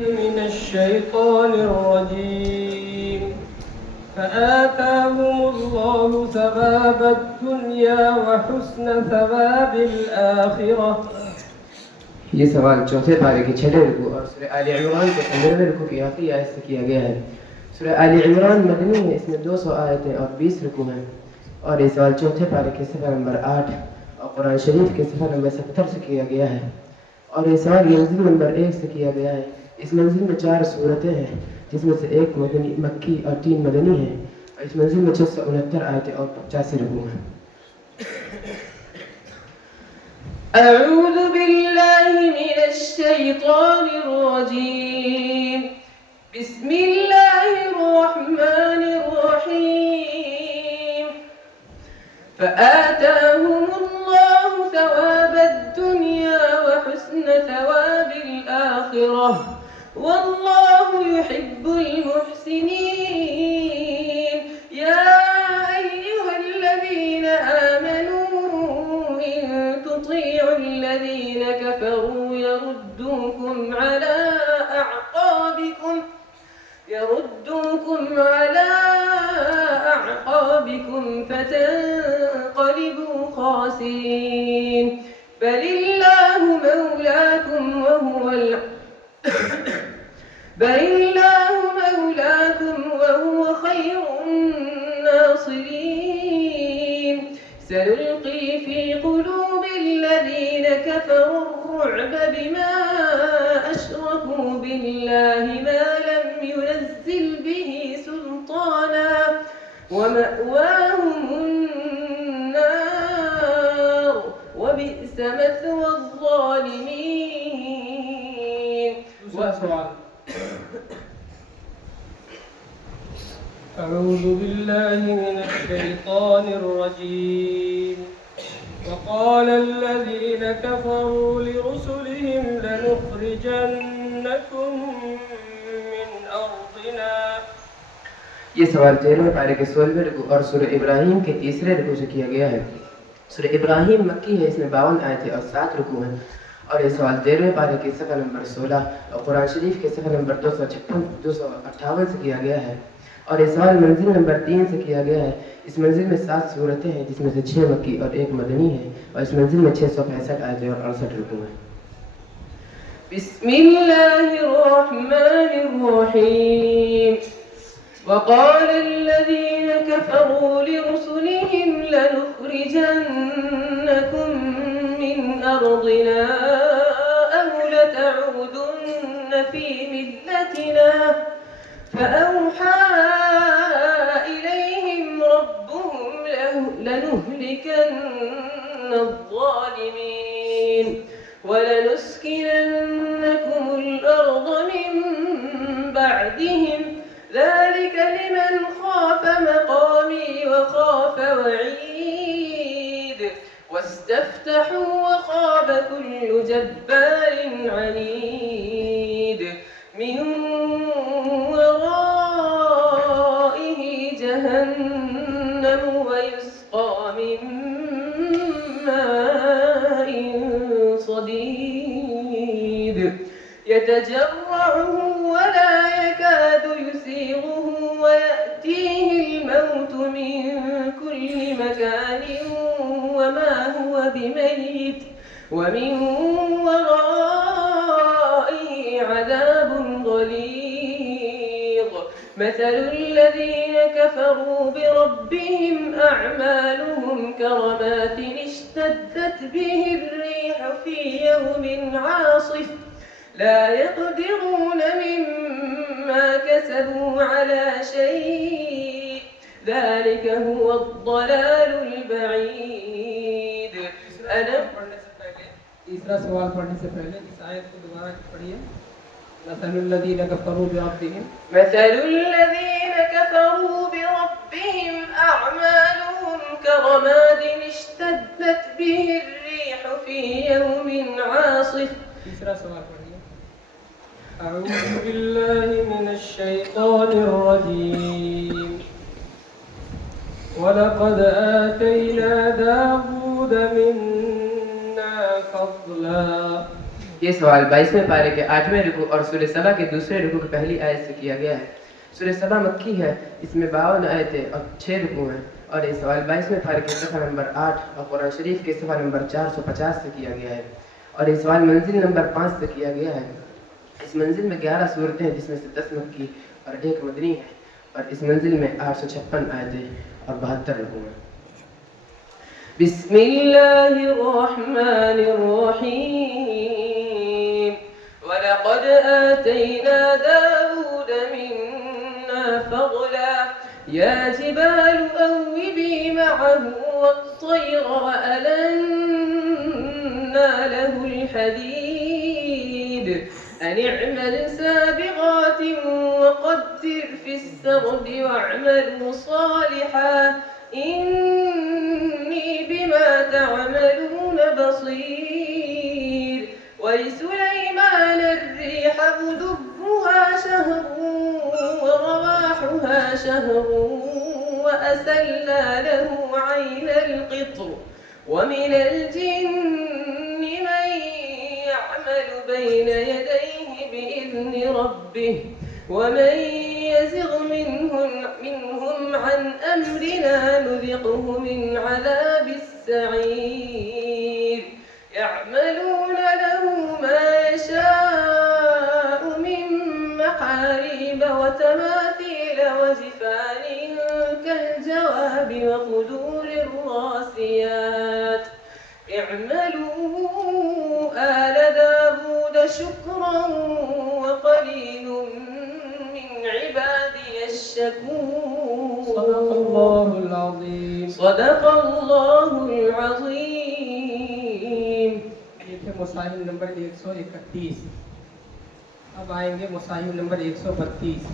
من الشيطان الرجيم فآتاهم الله ثواب الدنيا وحسن ثواب الآخرة. ये सवाल चौथे पारे के छठे रुकू और सूरह आले इमरान के 15वें रुकू की आखिरी आयत से किया गया है। सूरह आले इमरान मदनी है, इसमें 200 आयतें और 20 रुकू हैं और ये सवाल चौथे पारे के सफ़र नंबर 8 और कुरान शरीफ के सफ़र नंबर 70 से किया गया है और ये सवाल मंजिल नंबर 1 से किया गया है। इस मंजिल में 4 सूरतें हैं जिसमें से एक मदनी मक्की और 3 मदनी हैं और इस मंजिल में 669 आयतें और 85 रुकू हैं। أعوذ بالله من الشيطان الرجيم بسم الله الرحمن الرحيم فآتاهم الله ثواب الدنيا وحسن ثواب الآخرة والله يحب المحسنين. يا أيها الذين آمنوا إن تطيعوا الذين كفروا يردوكم على أعقابكم فتنقلبوا خاسرين. بل الله مولاكم وهو خير الناصرين. سنلقي في قلوب الذين كفروا الرعب بما أشركوا بالله ما لم ينزل به سلطانا ومأواهم النار وبئس مثوى الظالمين. أعوذ بالله من الشيطان الرجيم وقال الذين كفروا لرسلهم لنخرجنكم من أرضنا. ये सवाल 13वें पारे के 16वें रुकू और सूरह इब्राहिम के 3रे रुकू से किया गया है। सूरह इब्राहिम मक्की है, इसमें 52 आयतें और 7 रुकू हैं और ये सवाल 13वें पारे के सफ़र नंबर 16 और कुरान शरीफ के सफ़र नंबर 258 से किया गया है और ये सवाल मंजिल नंबर 3 से किया गया है। इस मंजिल में 7 सूरतें हैं जिसमें से 6 मक्की और 1 मदनी है और इस मंजिल में 665 आयतें और 68 रुकू हैं। बिस्मिल्लाहिर्रहमानिर्रहीम وقال الذين كفروا لرسلهم لنخرجنكم من أرضنا أو لتعودن في ملتنا فأوحى إليهم ربهم لنهلكن الظالمين ولنسكننكم الأرض من بعدهم ذلك لمن خاف مقامي وخاف وعيد. واستفتحوا وخاب كل جبار عنيد من ورائه جهنم ويسقى من ماء صديد يتجرعه ولا يكاد يسيغه ويأتيه الموت من كل مكان وما هو بميت ومن ورائه عذاب غليظ. مثل الذين كفروا بربهم أعمالهم كرماد اشتدت به الريح في يوم عاصف لا يقدرون مما كسبوا على شيء ذلك هو الضلال البعيد. तीसरा सवाल पढ़ने से पहले इस आयत को दोबारा पढ़िए। مثل الذين كفروا بربهم أعمالهم كرماد اشتدت به الريح في يوم عاصف. तीसरा सवाल पढ़िए। أعوذ بالله من الشيطان الرجيم ولقد آتينا داود منا فضلا ये सवाल 22वें पारे के 8वें रुकू और सूरह सबा के दूसरे रुकू की पहली आयत से किया गया है। सूरह सबा मक्की है, इसमें 52 आयतें और 6 रुकू हैं और ये सवाल 22वें पारे के सफ़ा नंबर 8 और कुरान शरीफ के सफ़ा नंबर 450 से किया गया है और ये सवाल मंजिल नंबर 5 से किया गया है। इस मंजिल में 11 सूरतें हैं जिसमें से 10 मक्की और 1 मदनी है और इस मंजिल में 856 आयतें और 72 रुकू हैं। बिस्मिल्लाहिर्रहमानिर्रहीम वलक़द आतैना दाऊद मिन्ना फ़ज़ला या जिबालु अव्विबी मअहु वत्तय्र वअलन्ना लहुल हदीद أن اعمل سابغات وقدر في السرد واعملوا صالحا إني بما تعملون بصير ولسليمان الريح غدوها شهر ورواحها شهر وأسلنا له عين القطر ومن الجن من يعمل بين يديه بإذن ربه ومن يزغ منهم عن أمرنا نذقه من عذاب السعير يعملون له ما يشاء من محاريب وتماثيل وجفان كالجواب وقدور الراسيات اعملوا آل داود شكرا وقليل من عبادي الشكور صدق الله العظيم। صدق الله العظيم। ये थे मुसाहिल नंबर 131। अब आएंगे मुसाहिल नंबर 132।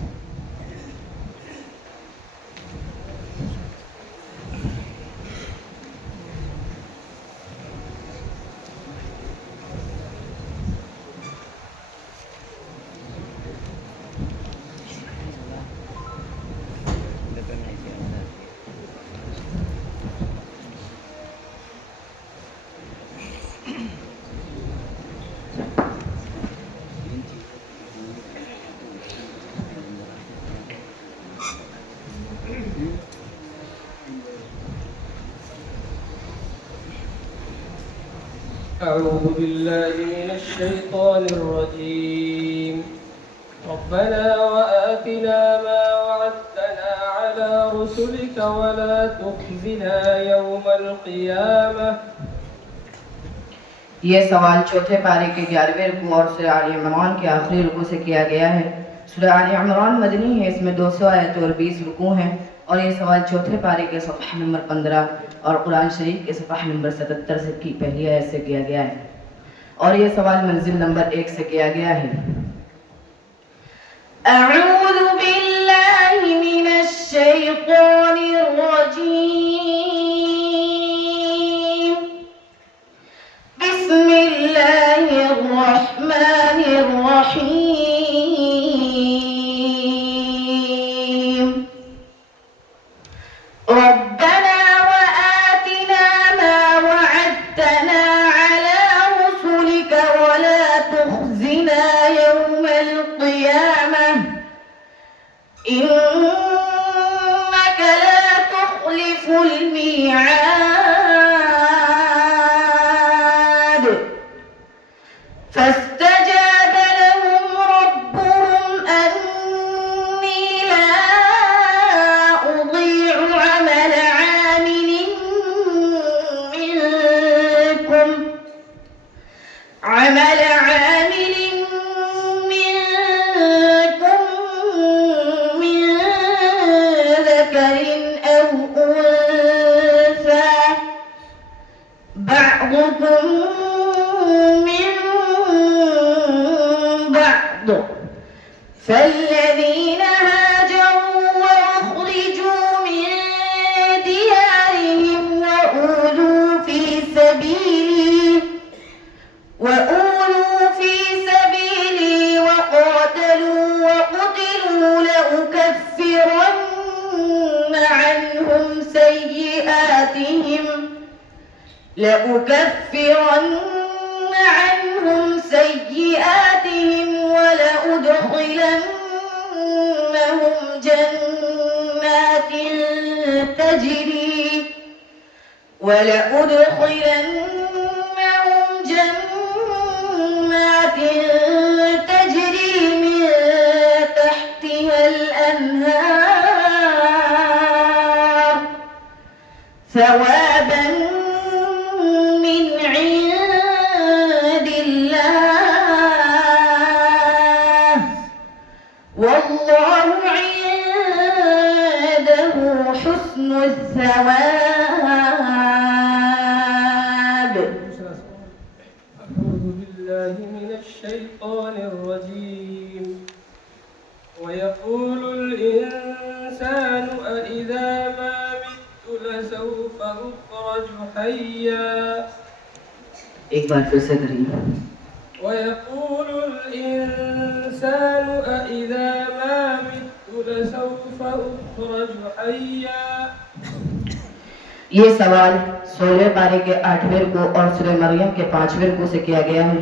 أعوذ بالله من الشيطان الرجيم ربنا وآتنا ما وعدتنا على رسلك ولا تخزنا يوم القيامة। ये सवाल चौथे पारे के 11वें रुकू और सूरह आल इमरान के आखिरी रुकू से किया गया है। सूरह आल इमरान मदनी है, इसमें 200 आयत और 20 रुकू हैं और ये सवाल चौथे पारे के सफ़हा नंबर 15 और कुरान शरीफ के सफ़हा नंबर 77 से की पहली आयत से किया गया है और ये सवाल मंजिल नंबर 1 से किया गया है। अऊज़ु बिल्लाहि मिनश शैतानिर रजीम बिस्मिल्लाहिर रहमानिर रहीम रब्बना वआतिना मा वअदतना अला रुसुलिक वला तुखज़िना यौमल क़ियामह इन्नक ला तुख़्लिफ़ुल मिआद فاستجاب لهم ربهم أني لا أضيع عمل عامل منكم من ذكر أو أنثى بعضكم من بعض فالذين هاجروا وأخرجوا من ديارهم وأوذوا في سبيلي وقاتلوا وقتلوا لأكفرن عنهم عنهم سيئاتهم ولأدخلنهم جنات تجري من تحتها الأنهار ثوابا من عند الله والله عنده حسن الثواب. أعوذ بالله من الشيطان الرجيم. ويقول الإنسان أإذا ما مت لسوف أخرج حيا. एक बार फिर से करिए. ويقول الإنسان أإذا ما مت لسوف أخرج حيا. ये सवाल सूरह पारे के 8वें रुकू और सूरह मरियम के 5वें रुकू से किया गया है।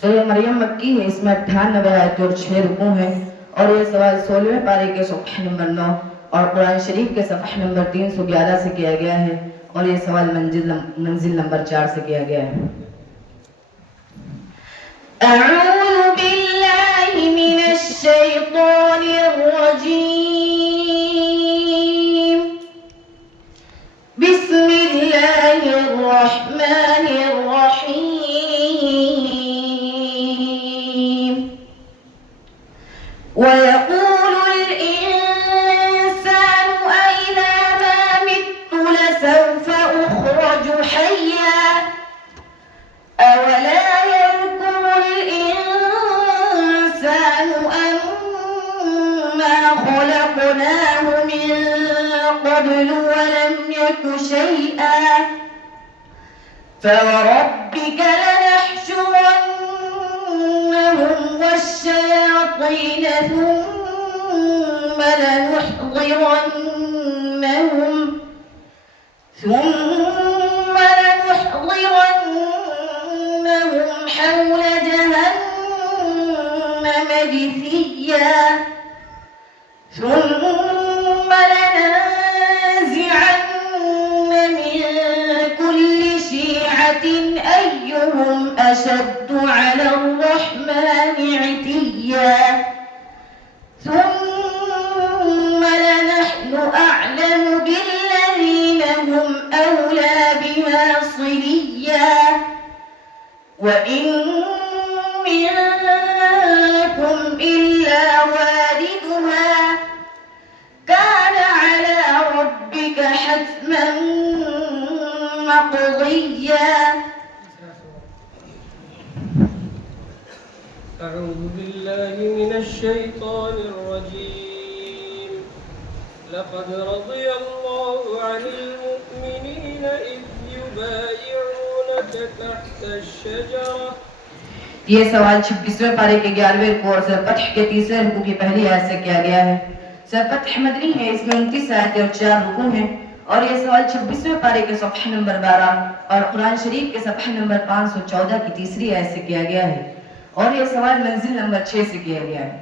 सूरह मरियम मक्की है, इसमें 98 आयतें और 6 रुकू हैं और ये सवाल 16वें पारे के सफ़हा नंबर 9 और कुरान शरीफ के सफ़हा नंबर 311 से किया गया है और ये सवाल मंजिल नंबर 4 से किया गया है। अऊज़ु बिल्लाहि मिनश शैतानिर रजीम। बिस्मिल्लाहिर्रहमानिर्रहीम। वयक़ूलु الإنسان أإذا ما مت لسوف أخرج حيا أولا يذكر الإنسان أنا خلقناه من قبل ولم يك شيئا فوربك لنحشرنهم والشياطين ثم لنحضرنهم حول جهنم جثيا ثم لننزعن من كل شيعة أيهم أشد على الرحمن عتيا ثم لنحن أعلم بالذين هم أولى بها صليا وإن منكم إلا واردها كان على ربك حتما مقضيا. أعوذ بالله من الشيطان الرجيم. لقد رضي الله عن المؤمنين إذ يبايعونك تحت الشجرة. ये सवाल 26वें पारे के 11वें रुकू और सूरह फतह के 3रे रुकू की पहली आयत से किया गया है। सूरह फतह मदनी है, इसमें 29 आयतें और 4 रुकू हैं और ये सवाल 26वें पारे के सफ़हा नंबर 12 और कुरान शरीफ के सफ़हा नंबर 514 की 3री आयत से किया गया है और ये सवाल मंजिल नंबर 6 से किया गया है।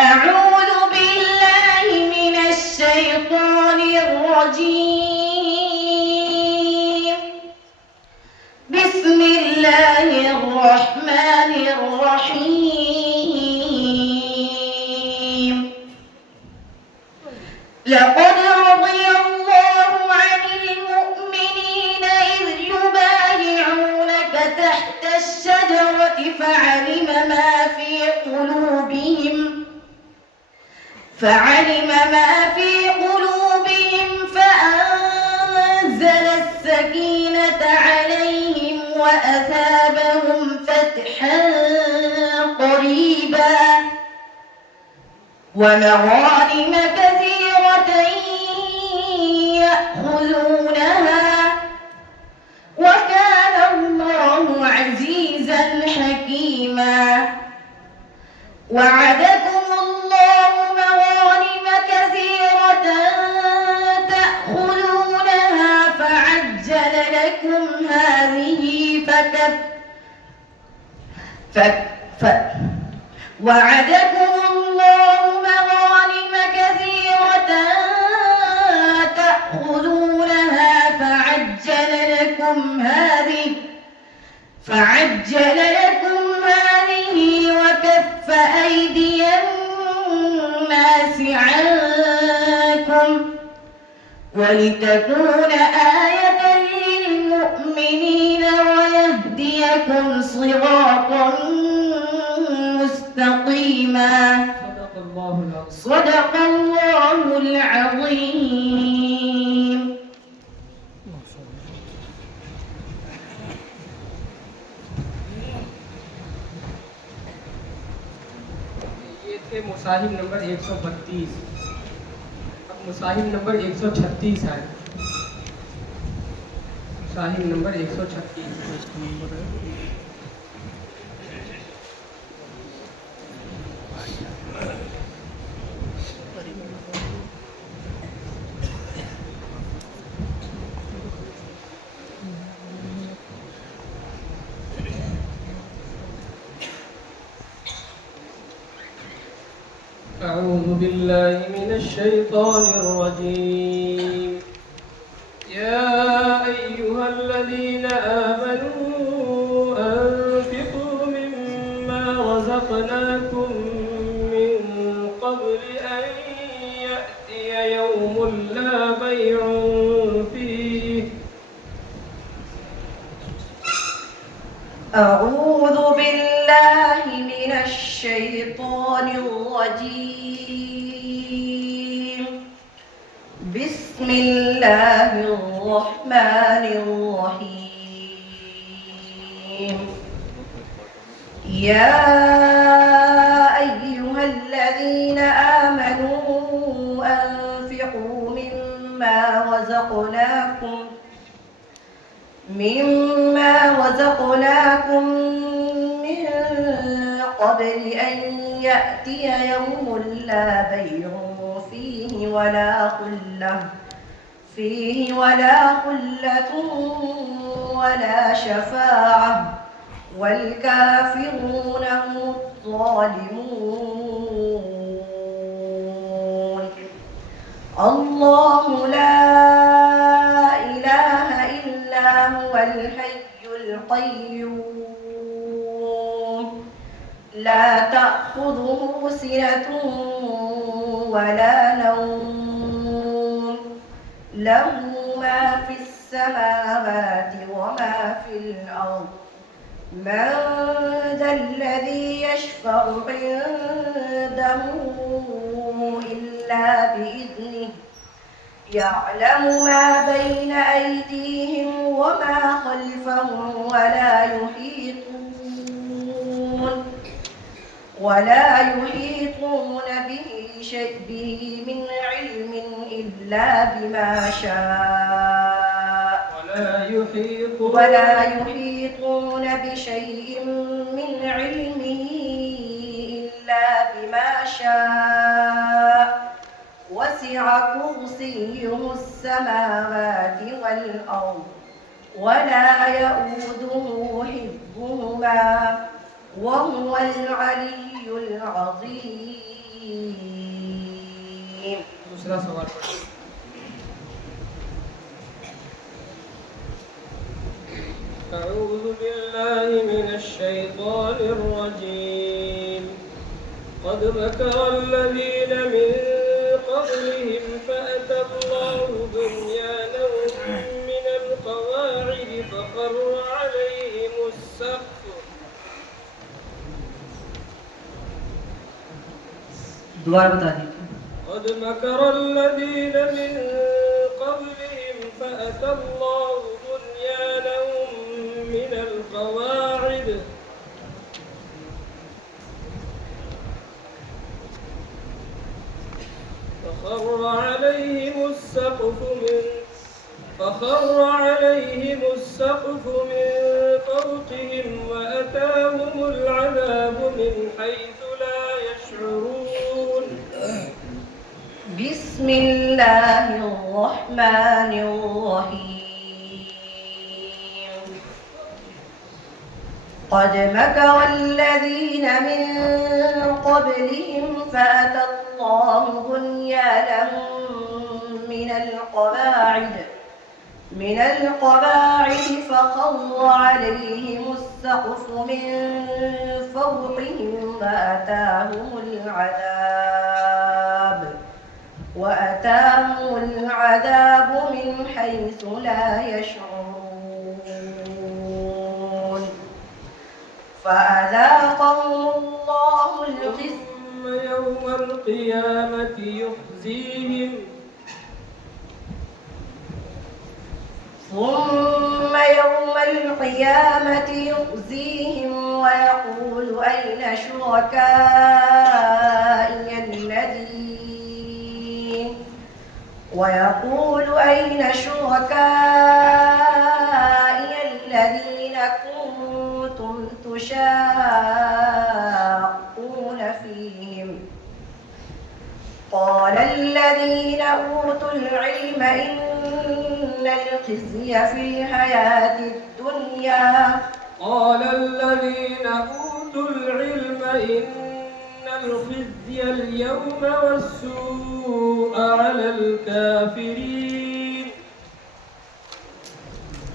अऊज़ु बिल्लाहि मिनश शैतानिर रजीम। बिस्मिल्लाहिर्रहमानिर्रहीम। लक़द रज़िय अल्लाहु अनिल मुअ्मिनीन इज़ युबायिऊनक तहत الشجرة فعلم ما في قلوبهم فأنزل السكينة عليهم وأثابهم فتحا قريبا ومغانم كثيرة يأخذونها وكان الله عزيزا حكيما. وعدكم الله مغانم كثيرة تأخذونها فعجل لكم هذه وعدكم الله مغانم كثيرة تأخذونها فعجل لكم هذه وكف أيدي الناس عنكم ولتكون آية للمؤمنين ويهديكم صراطا مستقيما. صدق الله العظيم. ये थे मुसाहिब नंबर 132। अब मुसाहिब नंबर 136 है। मुसाहिब नंबर 136 أعوذ بالله من الشيطان الرجيم. يا أيها الذين آمنوا أنفقوا مما رزقناكم من قبل أن يأتي يوم لا بيع فيه. أعوذ بالله من الشيطان الرجيم. بسم الله الرحمن الرحيم. يا أيها الذين آمنوا أنفقوا مما رزقناكم من قبل أن يأتي يوم لا بيع فيه ولا خلة ولا شفاعة والكافرون هم الظالمون. الله لا إله إلا هو الحي القيوم لا تأخذه سنة ولا نوم له ما في السماوات وما في الأرض. من ذا الذي يشفع عنده إلا بإذنه يعلم ما بين أيديهم وما خلفهم ولا يحيطون به من علم إلا بما شاء ولا يحيطون بشيء من علمه إلا بما شاء وسع كرسيه السماوات والأرض ولا يؤوده حفظهما وهو العلي العظيم. दूसरा सवाल पढ़िए। أعوذ بالله من الشيطان الرجيم. قد مكر الذين من قبلهم فأتى الله بنيانهم من القواعد فخر عليهم السقف दोबारा बता दीजिए। قد مكر الذين من قبلهم فأتى الله بنيانهم من القواعد فخر عليهم السقف من فوقهم وأتاهم العذاب من حيث لا يشعرون. بسم الله الرحمن الرحيم. قد مكر الذين من قبلهم فأتى الله بنيانهم من القواعد فخر عليهم السقف من فوقهم وأتاهم العذاب من حيث لا يشعرون فأذاقهم الله الخزي ثم يوم القيامة يخزيهم ويقول أين شركائي الذين كنتم تشاقون فيهم قال الذين أوتوا العلم إن الخزي في الحياة الدنيا اليوم والسوء على الكافرين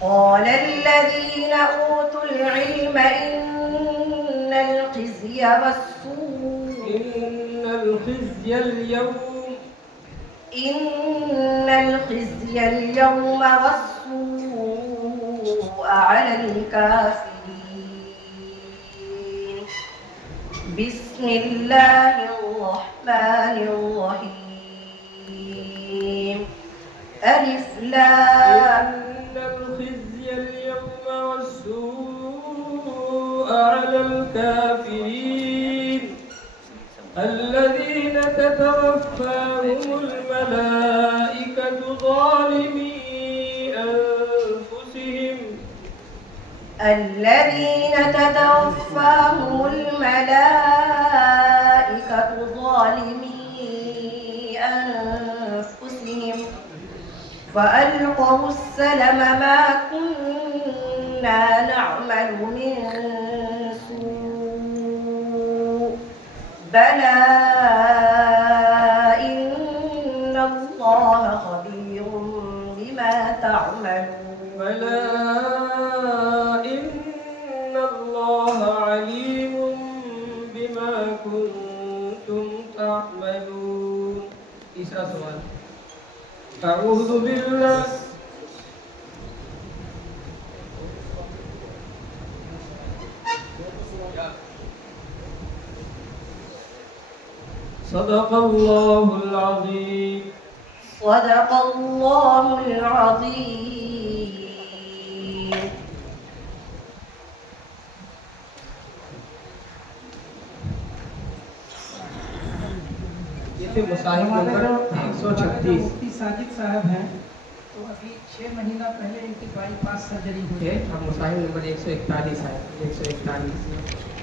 قال الذين أوتوا العلم إن الخزي اليوم والسوء على الكافرين بسم الله الرحمن الرحيم ألف لام إن الخزي اليوم والسوء على الكافرين الذين تتوفاهم الملائكة ظالمي أنفسهم فألقوا السلم ما كنا نعمل من سوء بلى إن الله خبير بما تعملون بلى إن الله عليم بما كنتم تعملون. तीसरा सवाल أعوذ بالله صدق الله العظيم صدق الله العظيم ये थे मुसाहिब नंबर 136 मुफ्ती साजिद साहब हैं तो अभी 6 महीना पहले इनकी बाईपास सर्जरी हुई है। अब मुसाहिब नंबर 141 है 141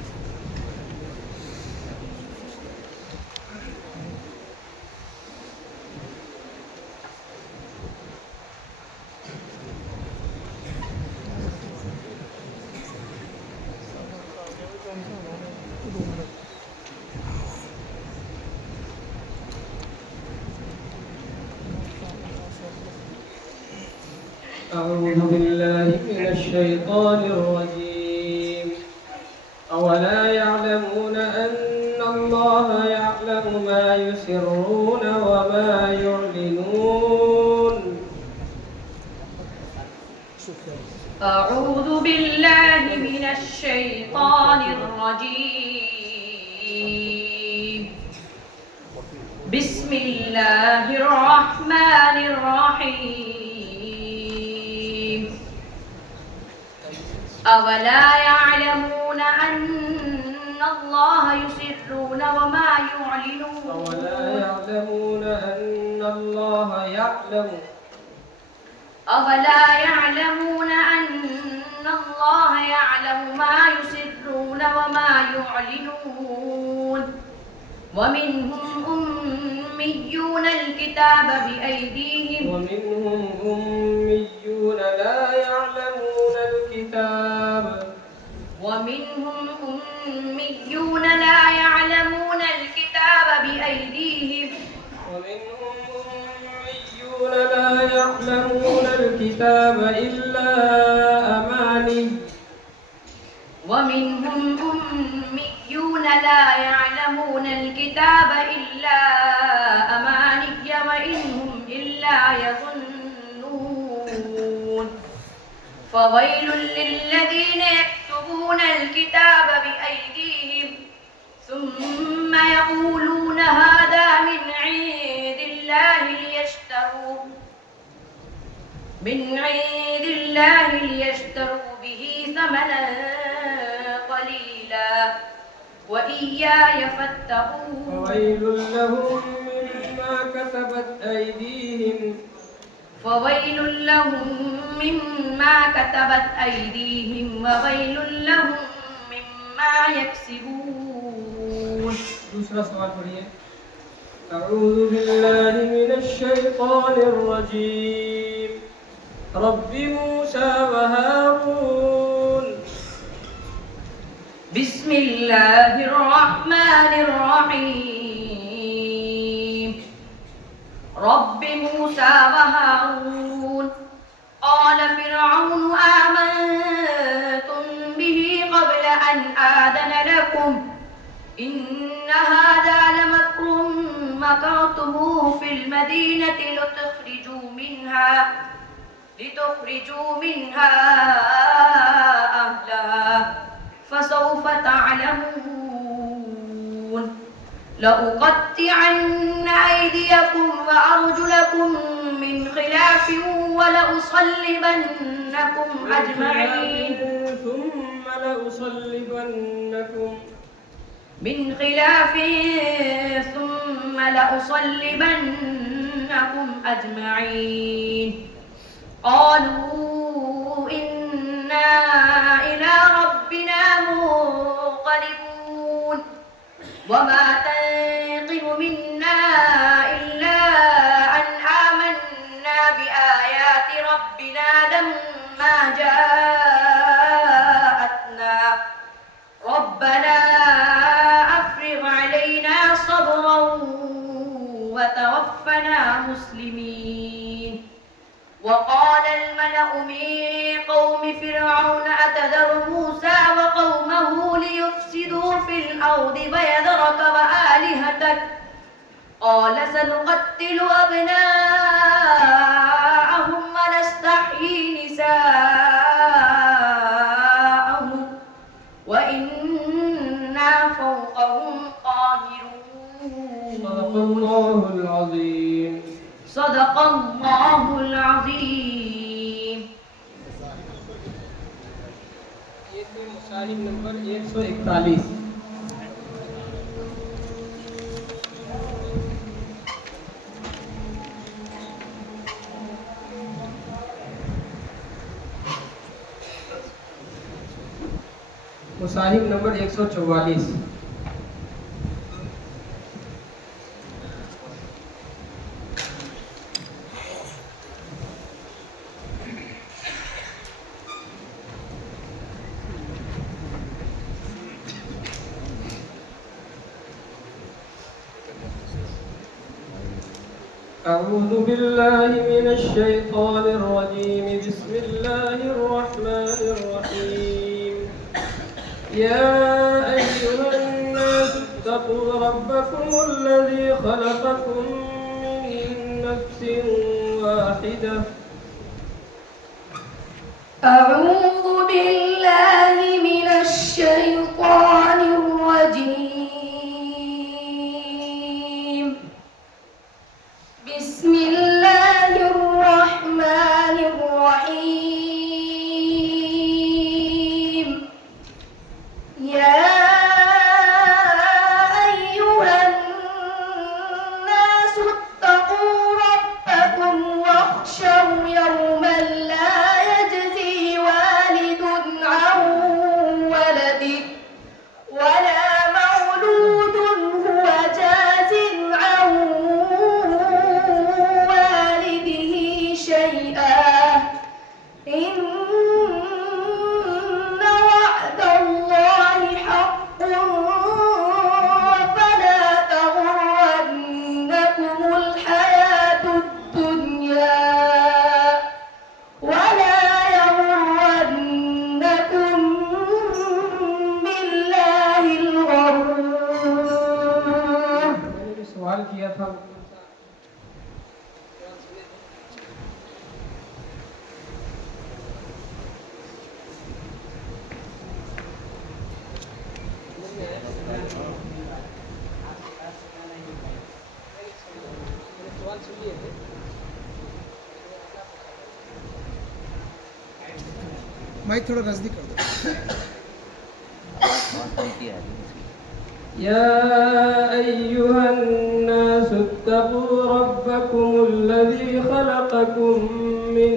أعوذ بالله من الشيطان الرجيم أولا يعلمون أن الله يعلم ما يسرون وما يعلنون أعوذ بالله من الشيطان الرجيم بسم الله الرحمن الرحيم أولا يعلمون أن الله يسرون وما يعلنون أولا يعلمون أن الله يعلم أولا يعلمون أن الله يعلم ما يسرون وما يعلنون ومنهم أميون الكتاب بأيديهم ومنهم أميون لا يعلمون الكتاب ومنهم أميون لا يعلمون الكتاب بأيديهم لا يعلمون الكتاب إلا أماني ومنهم أميون لا يعلمون الكتاب إلا أماني وإن هم إلا يظنون فويل للذين يكتبون الكتاب بأيديهم ثم يقولون هذا من عند الله ليشتروا به ثمنا قليلا وإياي فاتقون فويل لهم مما كتبت أيديهم وويل لهم مما يكسبون. दूसरा सवाल पढ़िए. أعوذ بالله من الشيطان الرجيم. رب موسى وهارون. بسم الله الرحمن الرحيم. رب موسى وهارون. قال فرعون آمنتم به قبل أن آذن لكم إن هذا لمكر مكرتموه في المدينة لتخرجوا منها أهلها فسوف تعلمون. لأقطعن أيديكم وأرجلكم من خلاف ولأصلبنكم أجمعين ثم لأصلبنكم أجمعين. قالوا إنا إلى ربنا منقلبون. وما تنقم منا إلا أن آمنا بآيات ربنا لما جاءتنا ربنا أفرغ علينا صبرا وتوفنا مسلمين. وقال الملأ من قوم فرعون أتذر موسى وقومه ليفسدوا في الأرض ويذرك وآلهتك قال سنقتل أبناءهم ونستحيي نساءهم وإنا فوقهم قاهرون. صدق الله العظيم. صدق الله العظيم. ये थे मुसाहिब नंबर 141. मुसाहिब नंबर 144. أعوذ بالله من الشيطان الرجيم. بسم الله الرحمن الرحيم. يا أيها الناس اتقوا ربكم الذي خلقكم من نفس واحدة. أعوذ بالله من الشيطان الرجيم. بسم الله الرحمن الرحيم. يا أيها الناس اتقوا ربكم واخشوا يوما لا يجزي والد عن ولده ولا مولود सवाल किया था माइक थोड़ा नजदीक कर दो। يا أيها الناس اتقوا ربكم الذي خلقكم من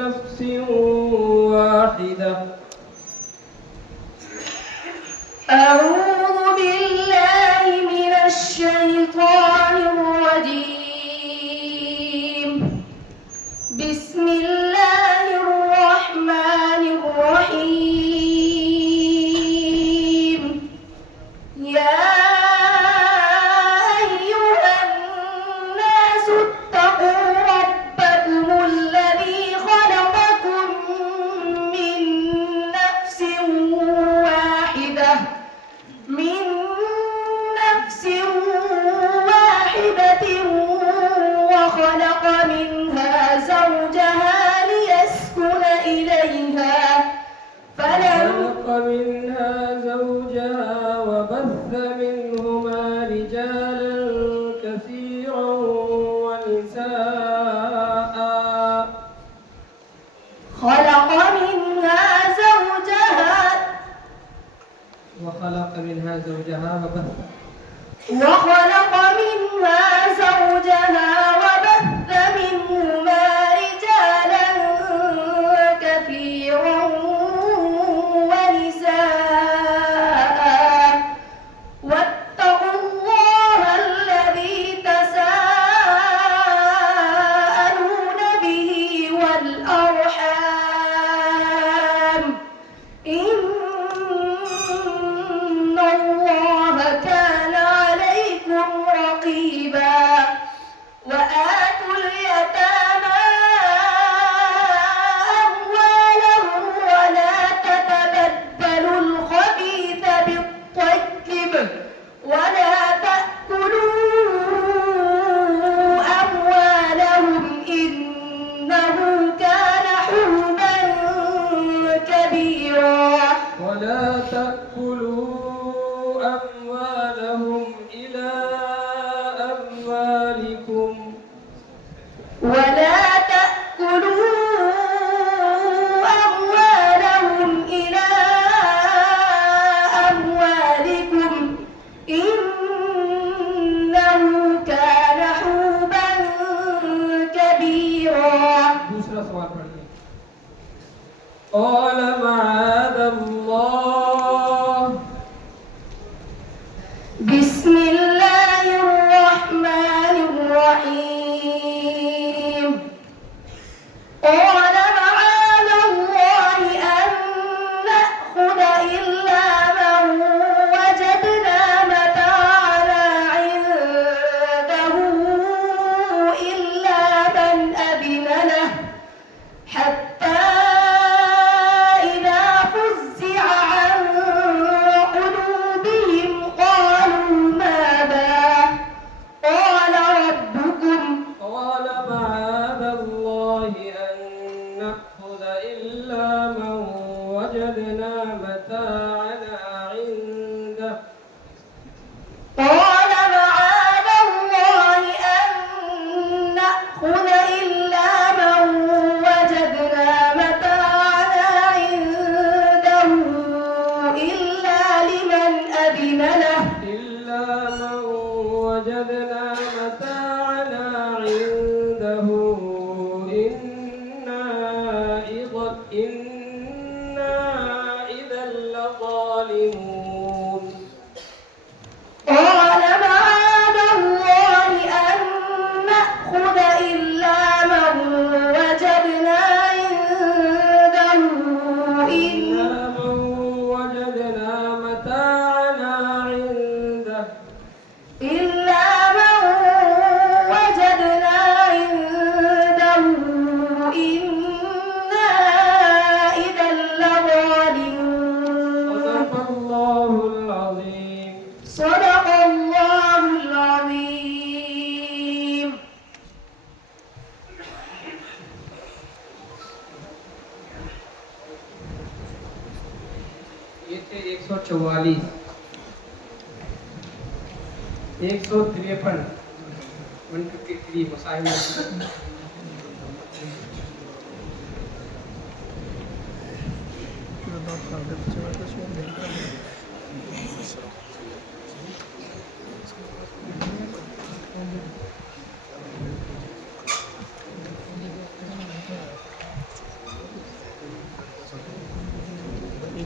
نفس واحدة أعوذ بالله من الشيطان الرجيم. بسم الله الرحمن الرحيم. يا أيها الناس اتقوا ربكم الذي خلقكم من نفس واحدة وخلق منها زوجها ليسكن إليها خلق منها زوجها وبث منهما رجالا كثيرا ونساء خلق منها زوجها وخلق منها زوجها وبث منهما رجالا كثيرا ونساء واتقوا الله الذي تساءلون به والأرحام إن الله كان عليكم رقيبا. وآتوا اليتامى أموالهم ولا تتبدلوا الخبيث بالطيب ولا تأكلوا أموالهم إنه كان حوبا كبيرا. ولا تأكلوا أموالهم إلى أموالكم ولا تأكلوا أموالهم إلى أموالكم إنه كان حوبا كبيرا. दूसरा सवाल पढ़िए قال معاذ الله بسم الله الرحمن الرحيم. قال معاذ الله أن نأخذ إلا من وجدنا متاعنا عنده إلا من أذن له حتى إذا فزع عن قلوبهم قالوا ماذا قال ربكم قال معاذ الله أن نأخذ إلا من وجدنا متاعنا عنده قال معاذ الله أن نأخذ إلا من وجدنا متاعنا عنده إلا لمن أذن له إلا من وجدنا متاعنا عنده إنا إذا لظالمون قال معاذ الله أن نأخذ إلا من وجدنا عنده إلا من وجدنا متاعنا عنده إلا من 144 153 153 मुसाहिब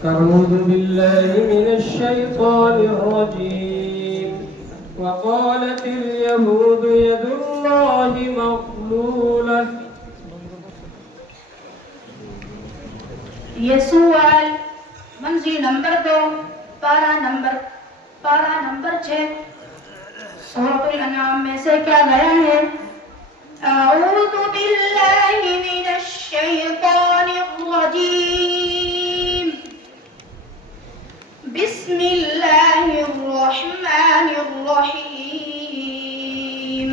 أعوذ بالله من الشيطان الرجيم وقالت اليهود يد الله مغلولة ये सवाल मंजिल नंबर 2 पारा नंबर 6 सूरतुल अनाम में से क्या गया है अऊज़ु बिल्लाहि मिनश शैतानिर रजीम बिस्मिल्लाहिर रहमानिर रहीम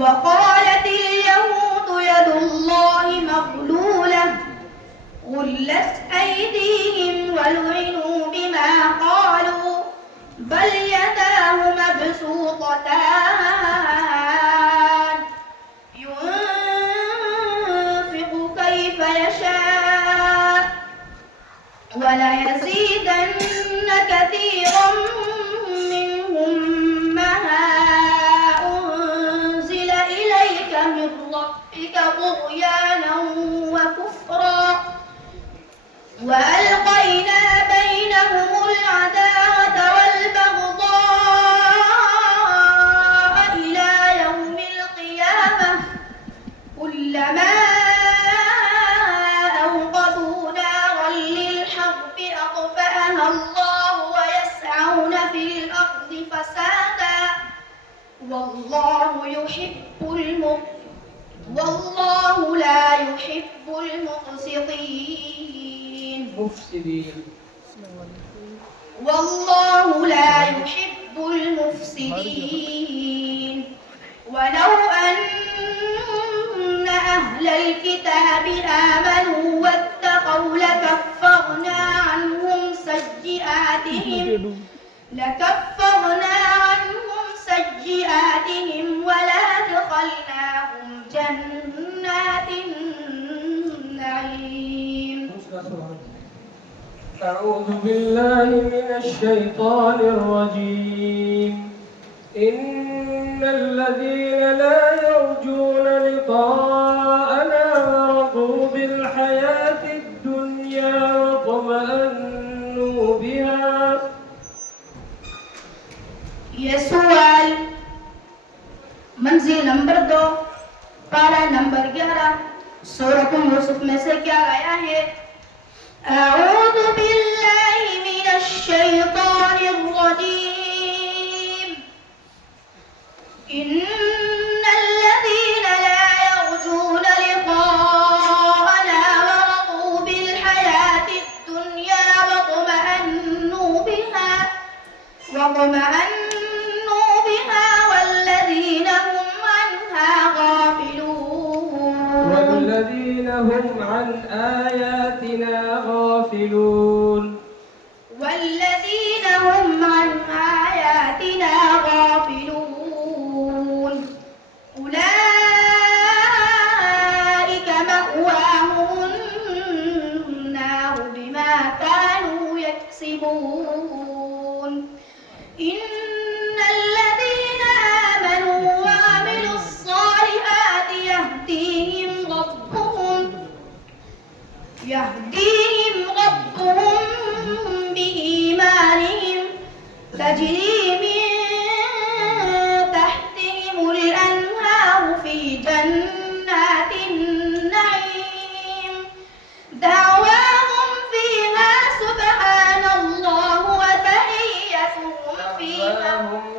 وقالت اليهود يد الله مغلولة غلت أيديهم ولعنوا بما قالوا بل يداه مبسوطتان ينفق كيف يشاء وليزيدن كثيرا منهم ما أنزل إليك من ربك طغيانا وكفرا وألقينا بينهم العداوة والبغضاء إلى يوم القيامة كلما أوقدوا نارا للحرب أطفأها الله ويسعون في الأرض فسادا والله لا يحب المفسدين والله لا يحب المفسدين ولو أن أهل الكتاب آمنوا واتقوا لكفرنا عنهم سيئاتهم ولأدخلناهم جنات النعيم أعوذ بالله من الشيطان الرجيم إن الذين لا يرجون لقاءنا ورضوا بالحياة الدنيا واطمأنوا بها ये सवाल मंजिल नंबर 2 पारा नंबर 11 सूरत यूसुफ में से क्या आया है अऊज़ु बिल्लाहि मिनश शैतानिर रजीम इन्नल लज़ीना ला यरजूना लिक़ाअना वरदू बिल हयातिद दुन्या वतमअन्नु बिहा والذين هم عن آياتنا غافلون أولئك مأواهم النار بما كانوا يكسبون إن الذين آمنوا وعملوا الصالحات يهديهم ربهم بإيمانهم تجري من تحتهم الأنهار في جنات النعيم دعواهم فيها سبحان الله وتحيتهم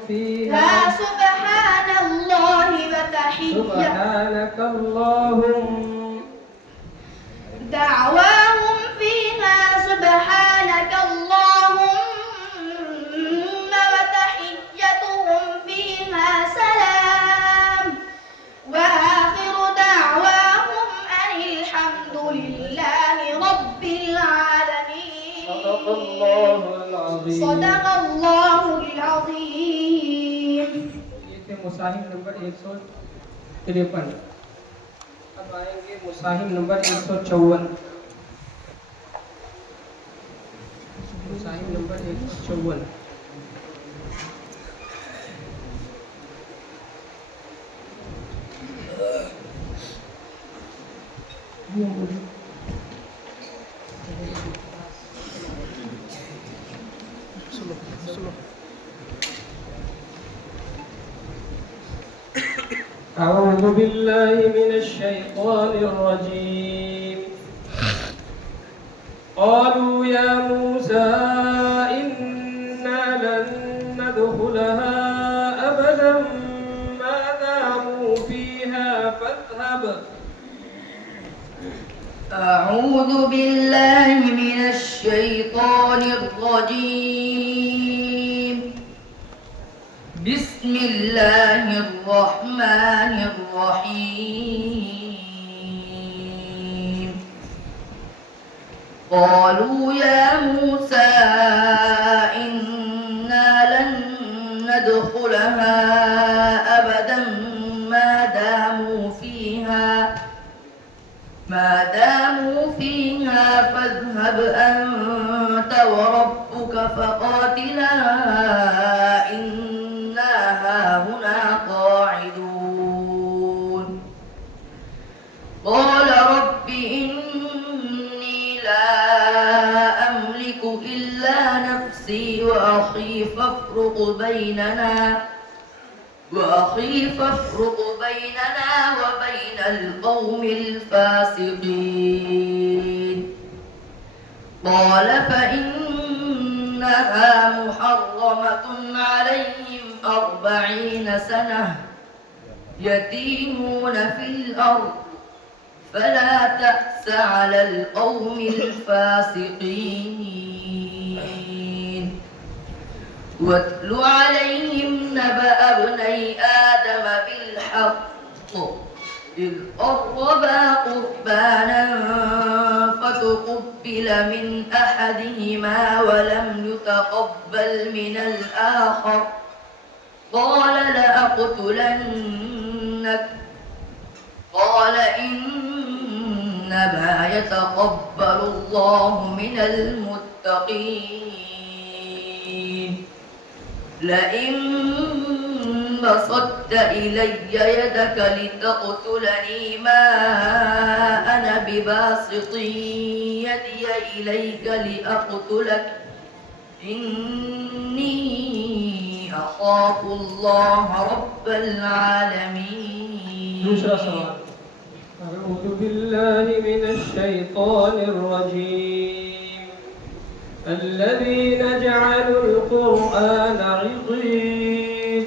فيها سبحان الله سبحانك اللهم دعواهم فيها سبحانك اللهم وتحيتهم فيها سلام وآخر دعواهم أن الحمد لله رب العالمين العظيم। सदक़ल्लाहुल अज़ीम। ये थे मुसाहिब नंबर 153। अब आएंगे मुसाहिब नंबर 154। मुसाहिब नंबर 154। أعوذ بالله من الشيطان الرجيم. قالوا يا موسى إنا لن ندخلها أبدا ما داموا فيها فاذهب. أعوذ بالله من الشيطان الرجيم. بسم الله الرحمن الرحيم. قالوا يا موسى إنا لن ندخلها أبدا ما داموا فيها فاذهب أنت وربك فقاتلا إنا هاهنا قاعدون. قال رب إني لا أملك إلا نفسي وأخي فافرق بيننا وبين القوم الفاسقين. قال فإنها محرمة عليهم 40 سنة يتيمون في الأرض فلا تأس على القوم الفاسقين. واتل عليهم نبأ ابني آدم بالحق إذ قربا قربانا فتقبل من أحدهما ولم يتقبل من الآخر قال لأقتلنك. قال إنما يتقبل الله من المتقين. لئن بسطت إلي يدك لتقتلني ما أنا بباسط يدي إليك لأقتلك إني أخاف الله رب العالمين. दूसरा सवाल। أعوذ بالله من الشيطان الرجيم. الذين جعلوا القرآن عضين.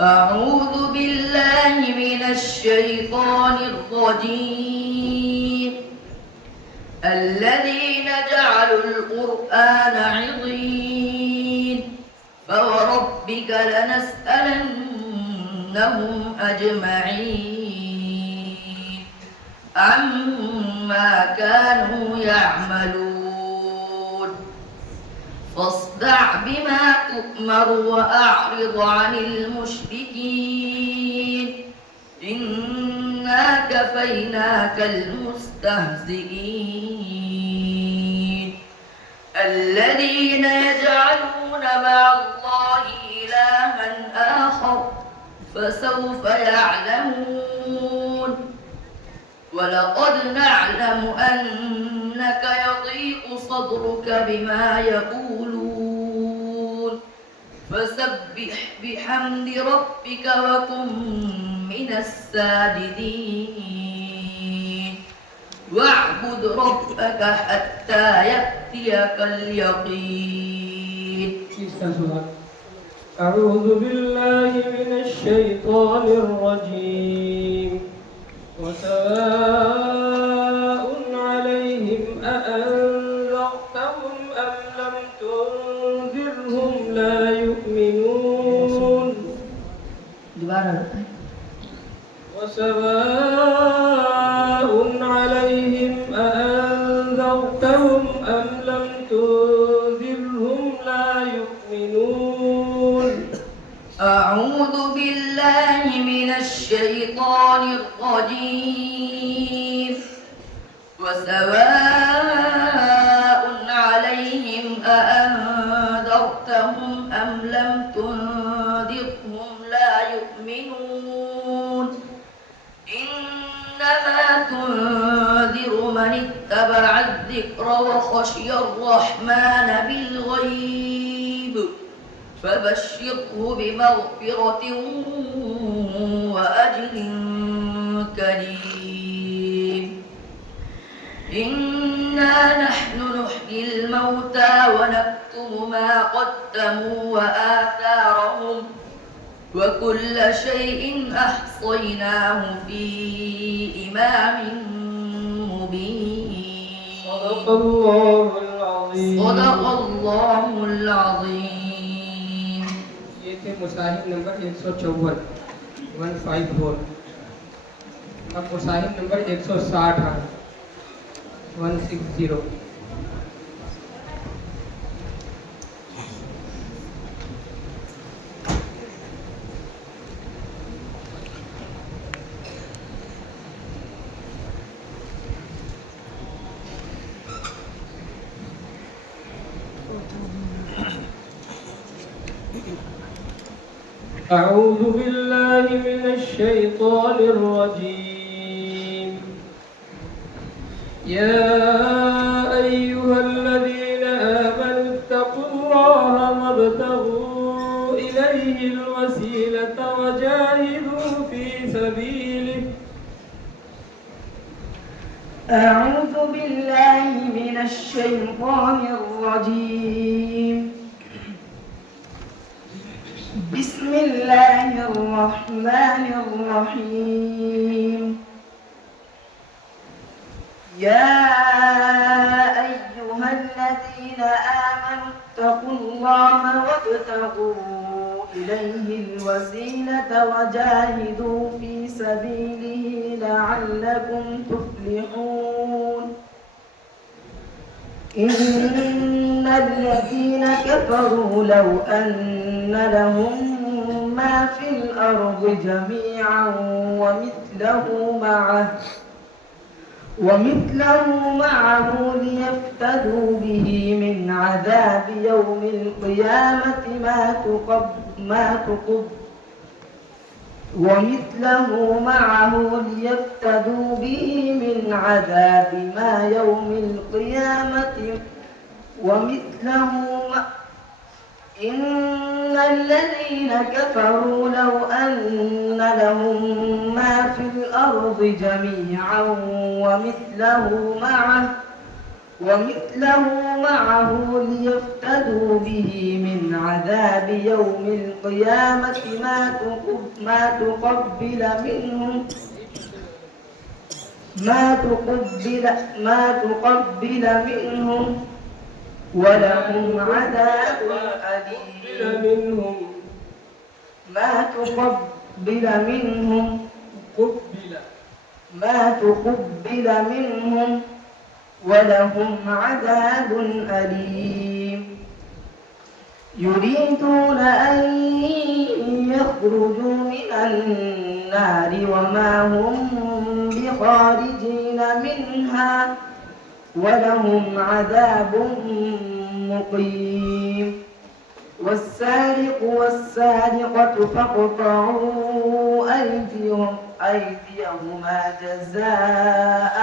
أعوذ بالله من الشيطان الرجيم. الذين جعلوا القرآن عضين فوربك لنسألنهم أجمعين عما كانوا يعملون. فاصدع بما تؤمر وأعرض عن المشركين إنا كفيناك المستهزئين. الذين يجعلون مع الله إلها آخر فسوف يعلمون. ولقد نعلم أنك يضيق صدرك بما يقولون فسبح بحمد ربك وكن من الساجدين. واعبد ربك حتى يأتيك اليقين. أعوذ بالله من الشيطان الرجيم. وسواء عليهم أأنذرتهم أم لم تنذرهم لا يؤمنون. وسواء عليهم أأنذرتهم أم لم تنذرهم أعوذ بالله من الشيطان الرجيم وسواء عليهم أأنذرتهم أم لم تنذرهم لا يؤمنون إنما تنذر من اتبع الذكر وخشي الرحمن بالغيب فبشره بمغفرة وأجر كريم إنا نحن نحيي الموتى ونكتب ما قدموا وآثارهم وكل شيء أحصيناه في إمام مبين صدق الله العظيم. صدق الله العظيم. ये थे मुसाहिब नंबर 154 154। अब मुसाहिब नंबर 160 है 160। أعوذ بالله من الشيطان الرجيم. يا أيها الذين آمنوا اتقوا الله وابتغوا إليه الوسيلة وجاهدوا في سبيله. أعوذ بالله من الشيطان الرجيم. بسم الله الرحمن الرحيم. يا أيها الذين آمنوا اتقوا الله وابتغوا إليه الوسيلة وجاهدوا في سبيله لعلكم تفلحون. إن الذين كفروا لو أن لهم ما في الأرض جميعا ومثله معه ليفتدوا به من عذاب يوم القيامة إن الذين كفروا لو أن لهم ما في الأرض جميعا ومثله معه ليفتدوا به من عذاب يوم القيامة ما تقبل منهم ولهم عذاب أليم. ما تقبل منهم ولهم عذاب أليم. يريدون أن يخرجوا من النار وما هم بخارجين منها ولهم عذاب مقيم. والسارق والسارقة فاقطعوا أيديهما جزاء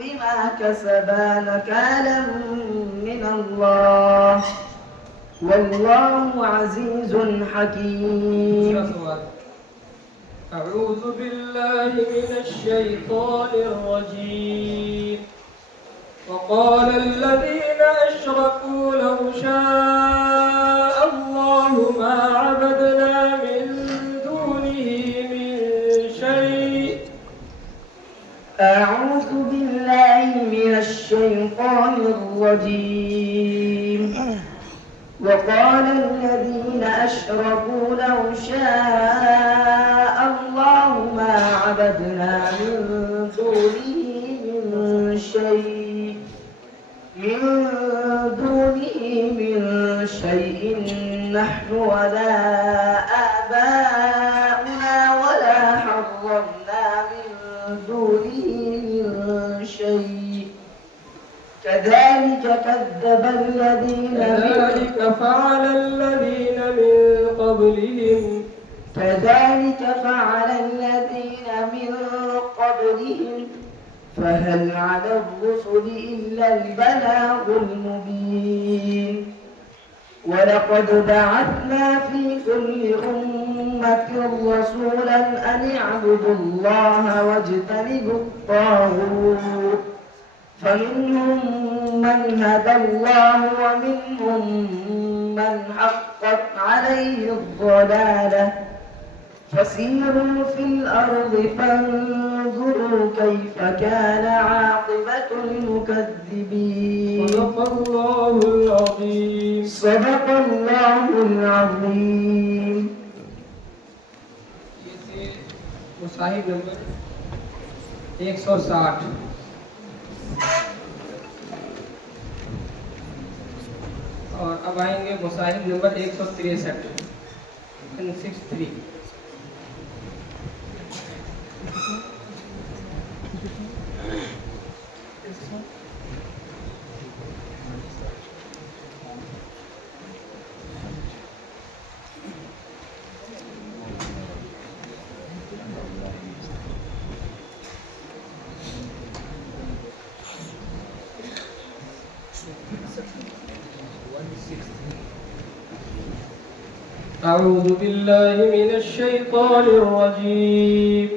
بما كسبا نكالا من الله والله عزيز حكيم. أعوذ بالله من الشيطان الرجيم. وقال الذين أشركوا لو شاء الله ما عبدنا من دونه من شيء. أعوذ بالله من الشيطان الرجيم. وقال الذين أشركوا لو شاء الله ما عبدنا من دونه من شيء نحن ولا آباؤنا كذب الذين كذلك فعل الذين من قبلهم فهل على الرسل إلا البلاغ المبين ولقد بعثنا في كل أمة رسولا أن اعبدوا الله واجتنبوا الطاغوت فمنهم من هدى الله ومنهم من حقت عليه الضلالة فسيروا في الأرض فانظروا كيف كان عاقبة المكذبين صدق الله العظيم. صدق الله العظيم. ये थे मुसाहिब नंबर 160। और अब आएंगे मुसाहिब नंबर 163 163। أعوذ بالله من الشيطان الرجيم.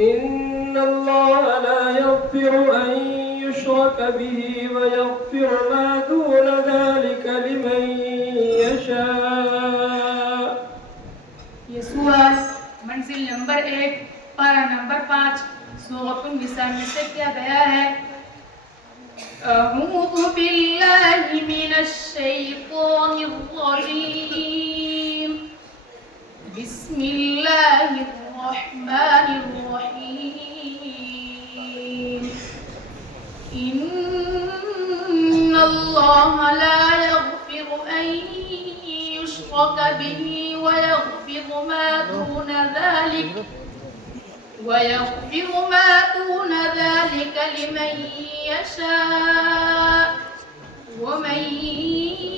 إن الله لا يغفر أن يشرك به ويغفر ما دون ذلك لمن يشاء. ये सुवाल मंजिल नंबर 1 पारा नंबर 5 सूरतुन निसा में से किया गया है। अऊज़ु बिल्लाहि मिनश शैतानिर रजीम। बिस्मिल्लाहिर रहमानिर रहीम। इन्नल्लाहा ला यग़फिरु अन युश्रक बिही ويغفر ما دون ذلك لمن يشاء ومن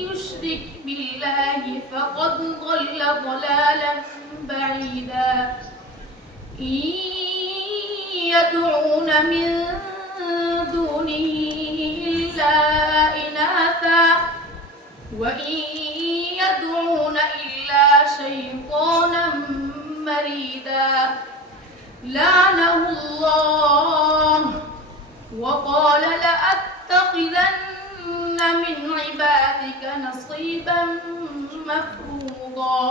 يشرك بالله فقد ضل ضلالا بعيدا. إن يدعون من دونه إلا إناثا وإن يدعون إلا شيطانا مريدا لعنه الله وقال لأتخذن من عبادك نصيبا مفروضا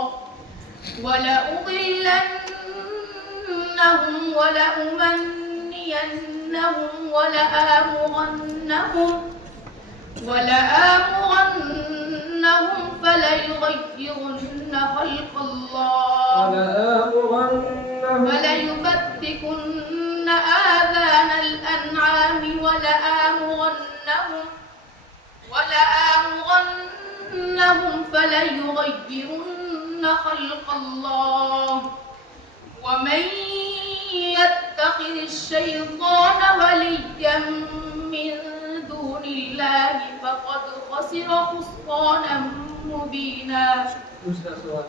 ولأضلنهم ولأمنينهم ولآمرنهم فليغيرن خلق الله فليبتكن آذان الأنعام ولآمرنهم فليغيرن خلق الله ومن يتخذ الشيطان وليا من دون الله فقد خسر خسرانا مبينا. दूसरा सवाल।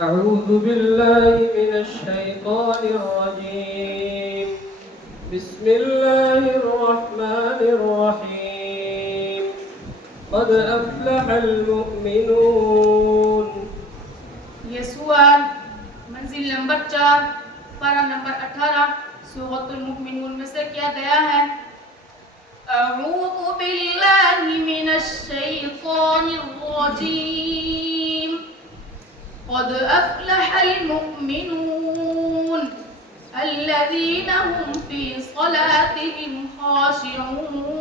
أعوذ بالله من الشيطان الرجيم. بسم الله الرحمن الرحيم. قد أفلح المؤمنون. ये सवाल मंजिल नंबर 4 पारा नंबर 18 सूरतुल मुमिनून में से किया गया है। أعوذ بالله من الشيطان الرجيم. قد أفلح المؤمنون الذين هم في صلاتهم خاشعون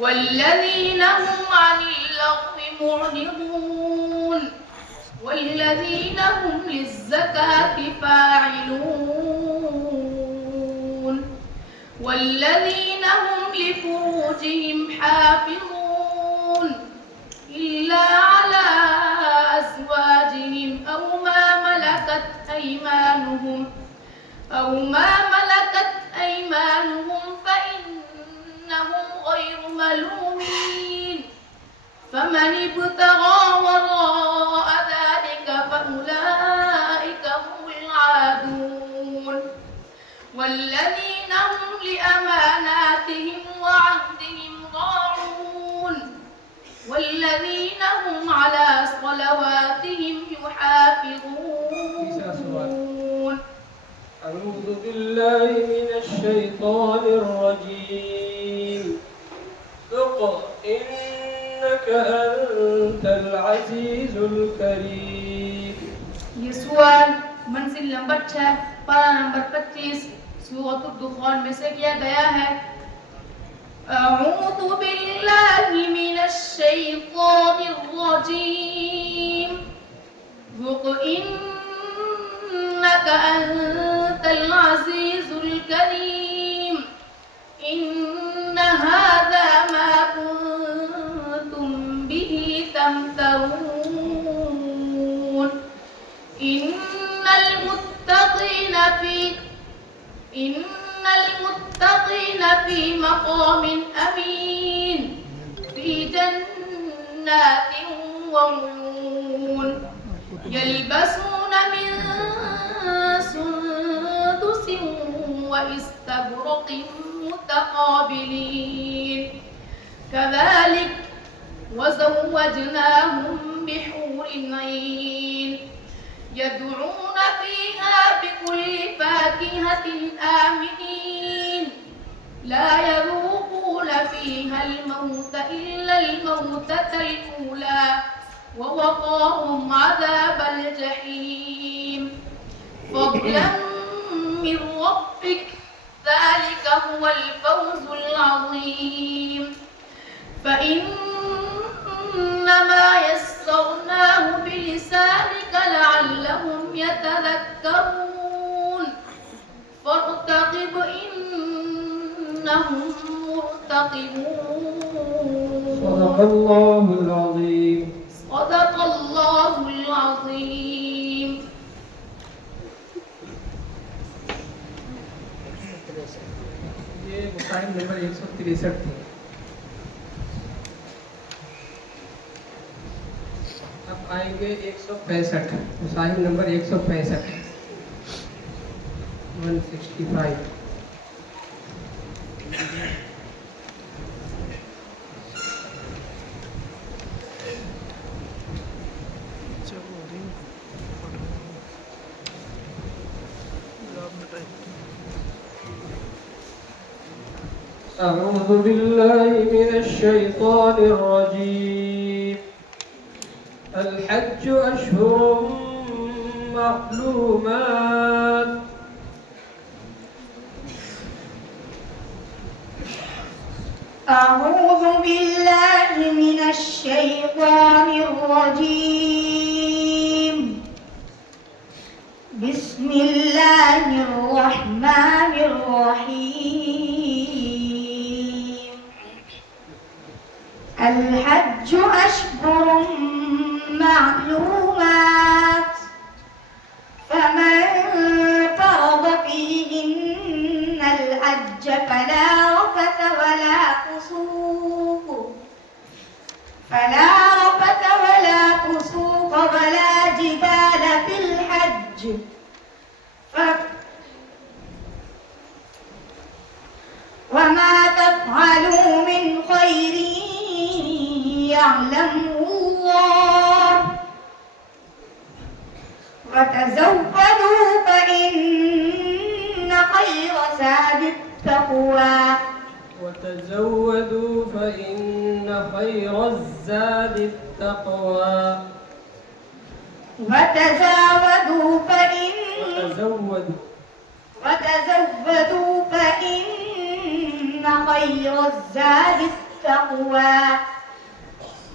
والذين هم عن اللغو معرضون والذين هم للزكاة فاعلون والذين هم لفروجهم حافظون إلا على أزواجهم أو ما ملكت أيمانهم فإنهم ابتغى وراء ذلك فأولئك هم العادون والذين هم لأماناتهم وعهدهم راعون والذين هم على صلواتهم يحافظون. أعوذ بالله من الشيطان الرجيم. ذق إنك أنت العزيز الكريم. ये सवाल मंजिल नंबर 6 पारा नंबर 25 सूरत दुखान में से किया गया है। أعوذ بالله من الشيطان الرجيم. ذق إنك أنت العزيز الكريم. إن هذا ما كنتم به تمترون. إن المتقين في مقام أمين في جنات وعيون يلبسون من سندس واستبرق متقابلين كذلك وزوجناهم بحور عين يدعون فيها بكل فاكهة آمنين لا يذوقون فيها الموت إلا الموتة الأولى ووقاهم عذاب الجحيم فضلا من ربك ذلك هو الفوز العظيم. فإنما يسرناه بلسانك لعلهم يتذكرون فارتقب إنهم مرتقبون. صدق الله العظيم. صدق الله العظيم. ये मुसाहिब नंबर 163 थे। अब आएंगे 165 मुसाहिब नंबर 165 165। أعوذ بالله من الشيطان الرجيم. الحج أشهر معلومات. أعوذ بالله من الشيطان الرجيم. بسم الله الرحمن الرحيم. الحج أشهر معلومات فمن فرض فيهن الحج فلا رفث ولا فسوق ولا جدال في الحج وما تفعلوا من خير يعلمه الله وتزودوا فإن خير زاد التقوى وتزودوا فإن خير الزاد التقوى. وتزودوا فإن خير الزاد التقوى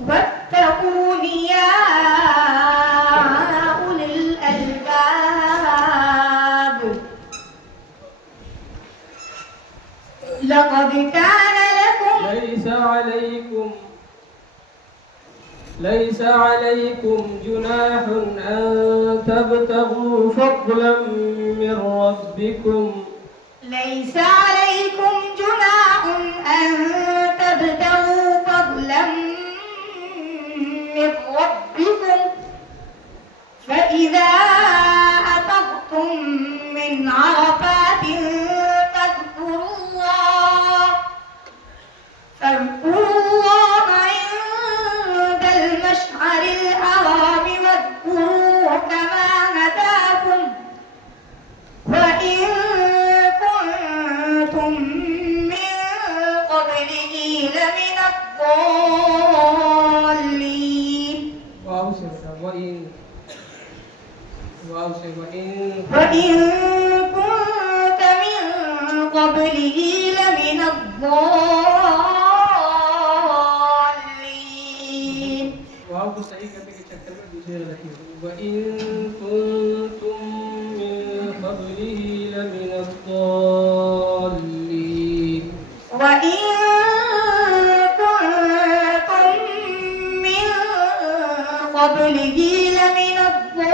واتقون يا أولي الألباب. لقد كان لكم ليس عليكم جناح أن تبتغوا فضلا من ربكم. ليس عليكم جناح أن تبتغوا فضلا من ربكم فإذا أفضتم من عرفات فاذكروا الله عند المشعر الحرام واذكروه كما هداكم وإن كنتم من قبله لمن الضالين. वाव से وإن كنت من قبله لمن الضالين. वाव को सही करने के चक्कर में दूसरे गलती हो गई। وإن كنتم من قبله لمن الضالين. وإن كنتم من قبله لمن الضالين.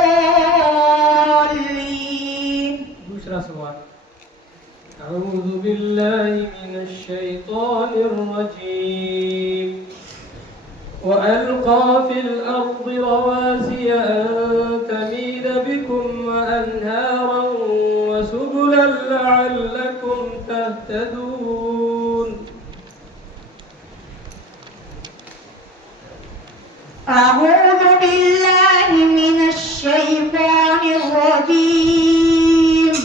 दूसरा सवाल أعوذ بالله من الشيطان الرجيم وألقى في الأرض رواسي أن تميد بكم وأنهارا وسبلا لعلكم تهتدون. أعوذ بالله من الشيطان الرجيم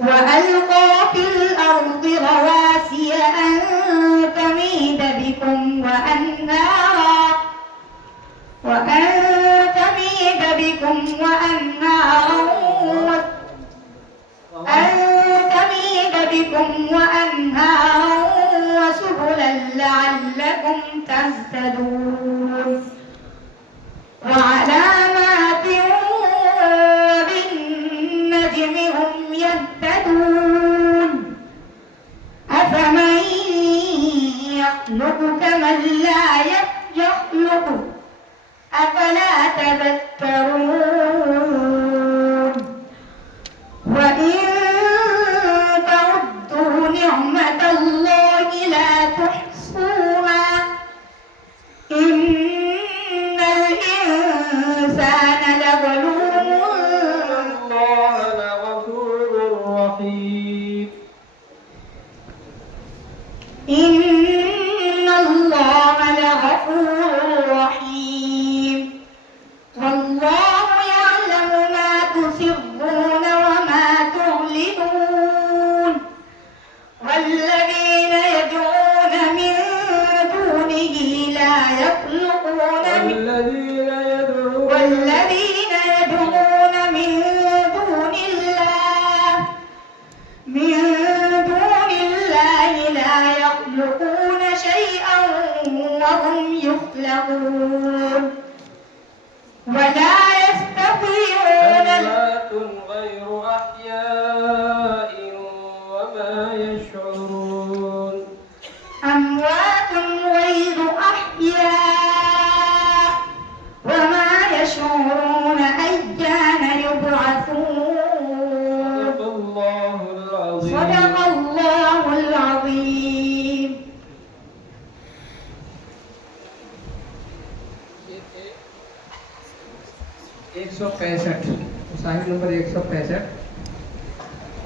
وألقى في الأرض رواسي أن تميد بكم وأنهارا وسبلا لعلكم تهتدون. وعلامات وبالنجم هم يهتدون. أفمن يخلق كمن لا يخلق أفلا تذكرون. وإن تعدوا نعمة الله لا تحصوها إن الإنسان لظلوم. الله لغفور رحيم. إن الله لغفور رحيم. والله يعلم ما تسرون وما تعلنون. والذين يدعون من دونه لا يخلقون والذين يدعون من دون الله لا يخلقون شيئا وهم يخلقون. ولا يستطيعون أموات غير أحياء وما يشعرون. أموات غير أحياء وما يشعرون أيان يبعثون. صدق الله العظيم. صدق الله العظيم. 165 मुसाहिब नंबर 165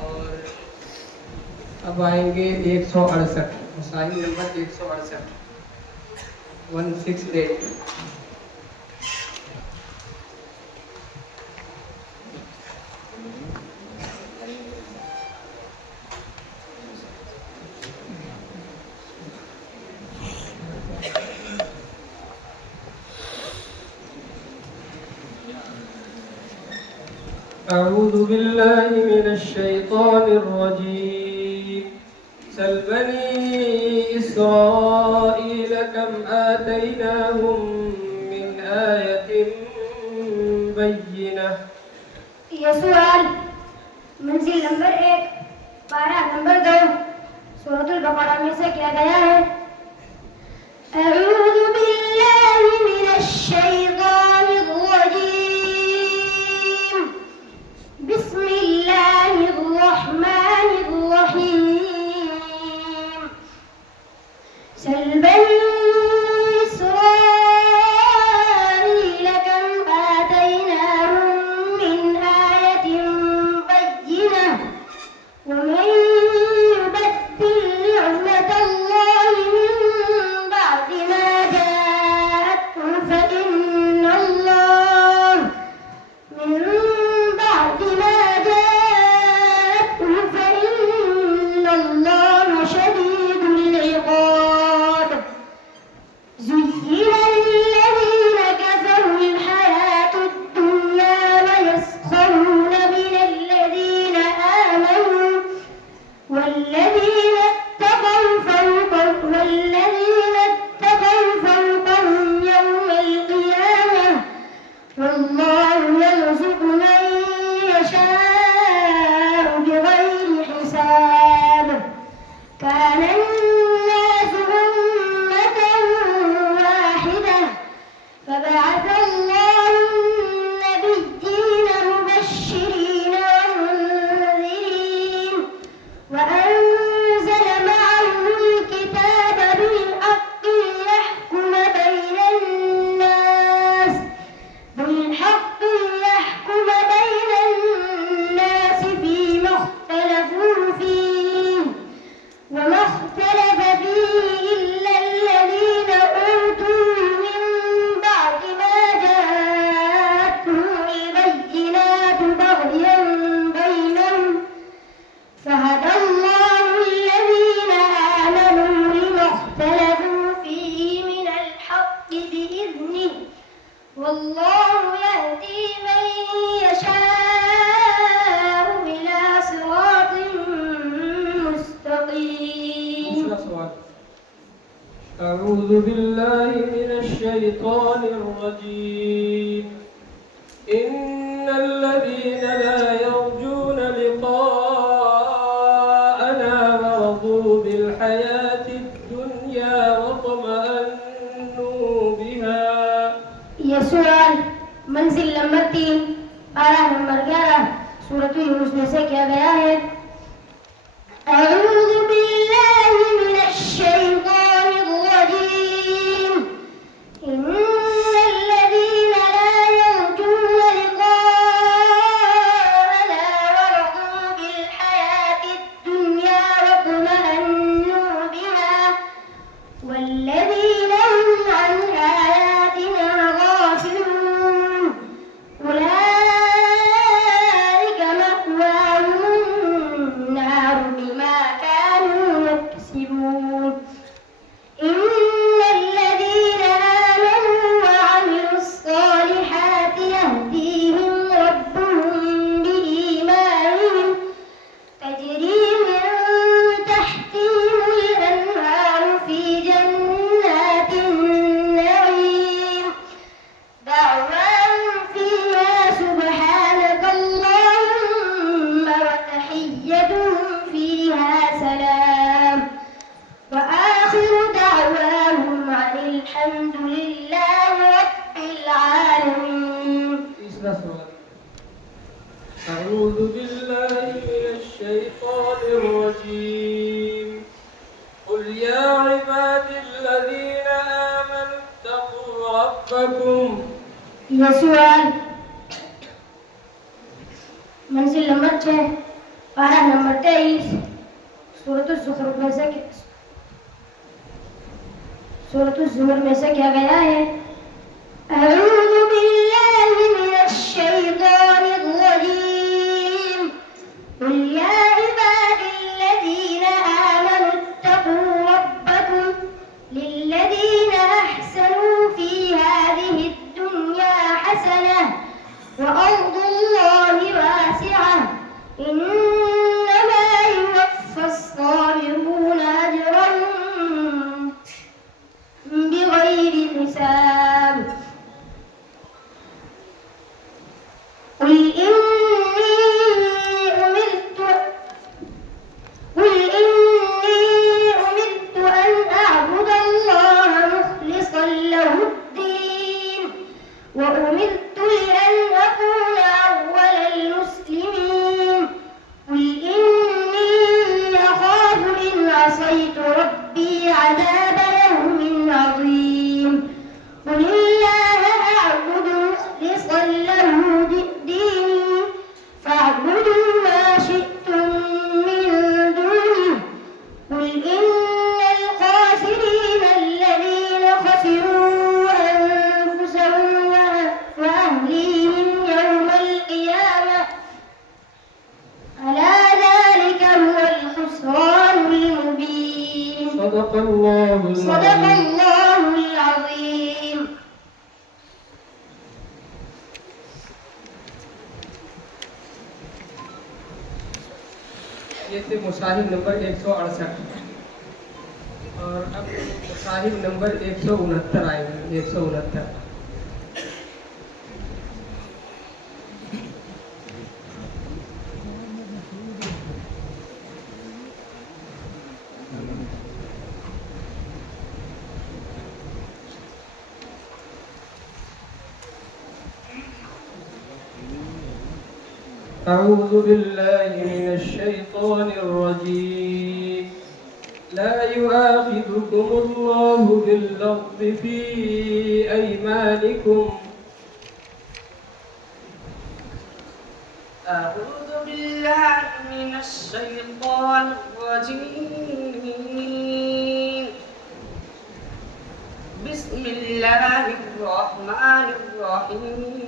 और अब आएंगे 168 मुसाहिब नंबर 168 168 أعوذ بالله من الشيطان الرجيم. سل بني إسرائيل كم آتيناهم من آية بينة. ये सवाल मंजिल नंबर 1 पारा नंबर 2 सूरतुल बकरा में से किया गया है। أعوذ بالله من الشيطان الرجيم. بسم الله الرحمن الرحيم. سل بني إسرائيل زين للذين كفروا الحياة الدنيا ويسخرون من الذين آمنوا والذين اتقوا فوقهم يوم القيامة والله يرزق من يشاء بغير حساب. كان الناس أمة واحدة فبعث الله النبيين مبشرين ومنذرين وأنزل معهم الكتاب بالحق ليحكم بين الناس فيما اختلفوا فيه وما اختلف فيه إلا الذين أوتوه من بعد ما جاءتهم البينات بغيا بينهم فهدى الله الذين آمنوا لما اختلفوا فيه من الحق بإذنه والله يهدي من يشاء إلى صراط مستقيم. दूसरा सवाल أعوذ بالله من الشيطان الرجيم إن الذين لا يرجون لقاءنا ورضوا بالحياة الدنيا واطمأنوا بها. ये सवाल मंजिल नंबर 3 पारा नंबर 11 सूरत यूनुस में से किया गया है। أعوذ بالله من الشيطان الرجيم إن الذين لا يرجون لقاءنا ورضوا بالحياة الدنيا واطمأنوا بها والذين هم عن آياتنا غافلون أولئك مأواهم النار بما كانوا يكسبون. إن الذين آمنوا وعملوا الصالحات يهديهم ربهم بإيمانهم تجري من تحتهم الأنهار في جنات النعيم دعواهم فيها سبحانك اللهم وتحيتهم فيها سلام وآخر دعواهم عن الحمد لله رب العالمين. तीसरा सवाल أعوذ بالله من الشيطان الرجيم قل يا عبادي الذين آمنوا اتقوا ربكم. ये सवाल मंजिल नंबर 6 पारा नंबर 23 सूरत ज़ुमर में से किया गया है। أعوذ بالله من الشيطان الرجيم قل يا عبادي الذين آمنوا اتقوا ربكم للذين أحسنوا في هذه الدنيا حسنة وأرض الله واسعة إنما يوفى الصابرون أجرهم بغير حساب. قل إني أمرت أن أعبد الله مخلصا له الدين وأمرت لأن أكون أول المسلمين. قل إني أخاف إن عصيت ربي عذاب يوم عظيم. قل الله أعبد مخلصا له ديني فاعبدوا ما شئتم من دونه. قل إن الخاسرين الذين خسروا أنفسهم وأهليهم ये थे मुसाहिब नंबर 168 और अब मुसाहिब नंबर 169 आएंगे। 169 أعوذ بالله من الشيطان الرجيم لا يؤاخذكم الله باللغو في أيمانكم أعوذ بالله من الشيطان الرجيم بسم الله الرحمن الرحيم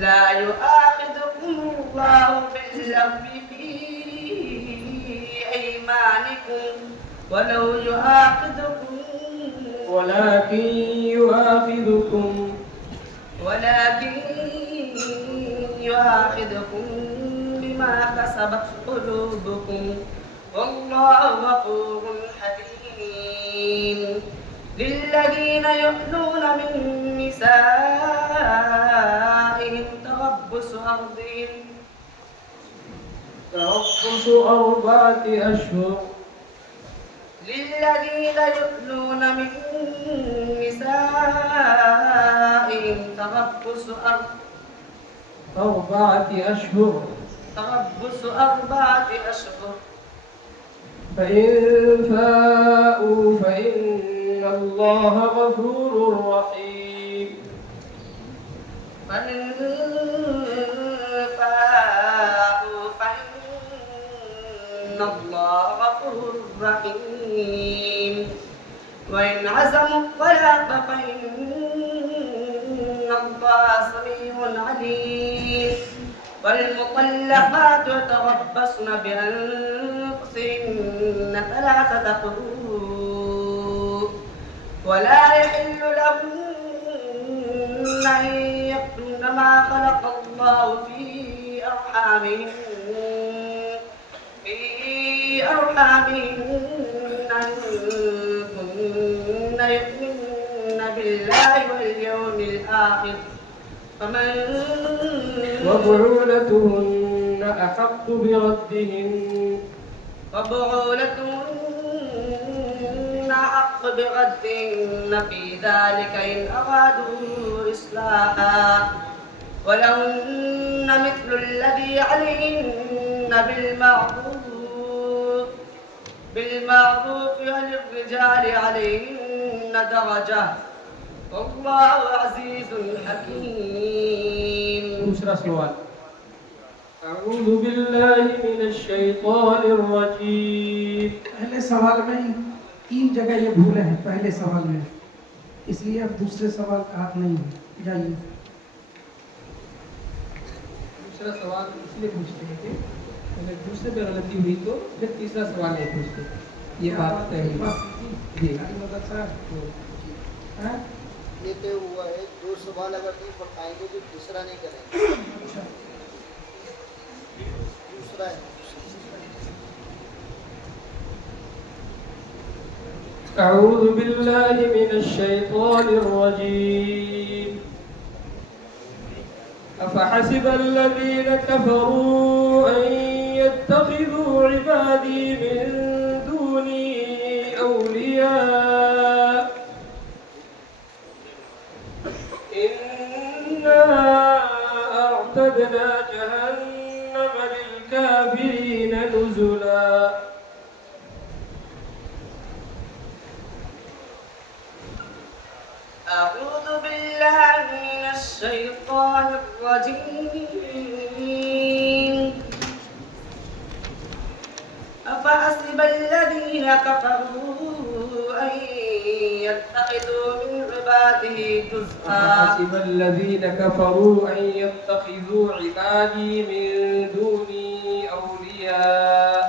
لا يؤاخذكم الله باللغو في أيمانكم ولكن يؤاخذكم بما كسبت قلوبكم والله غفور حليم للذين يؤلون من نسائهم تربص أربعة أشهر للذين يؤلون من نسائهم تربص أربعة أشهر فإن فاءوا فإن الله غفور رحيم فإن فاءوا فإن الله غفور رحيم وإن عزموا الطلاق فإن الله سميع عليم والمطلقات يتربصن بأنفسهن ثلاثة قروء ولا يحل لهن أن يكتمن ما خلق الله في أرحامهن إن كن يؤمن بالله واليوم الآخر وبعولتهن أحق بردهن في ذلك إن أرادوا إصلاحا ولهن مثل الذي عليهن بالمعروف وللرجال عليهن درجة والله عزيز حكيم. दूसरा सवाल أعوذ بالله من الشيطان الرجيم पहले सवाल में 3 जगह ये भूले हैं पहले सवाल में, इसलिए अब दूसरे सवाल का हक नहीं है। जाइए। दूसरा सवाल इसलिए पूछते हैं कि अगर दूसरे पे गलती हुई तो फिर तीसरा सवाल नहीं पूछते। ये बात तय हुई। ये तय हुआ है 2 सवाल अगर नहीं पढ़ पाएंगे तो तीसरा नहीं करेंगे। दूसरा है أعوذ بالله من الشيطان الرجيم أفحسب الذين كفروا أن يتخذوا عبادي من دوني أولياء إنا أعتدنا جهنم للكافرين نزلا. أعوذ بالله من الشيطان الرجيم أفحسب الذين كفروا أن يتخذوا من عباده جزءا أفحسب الذين كفروا أن يتخذوا عبادي من دوني أولياء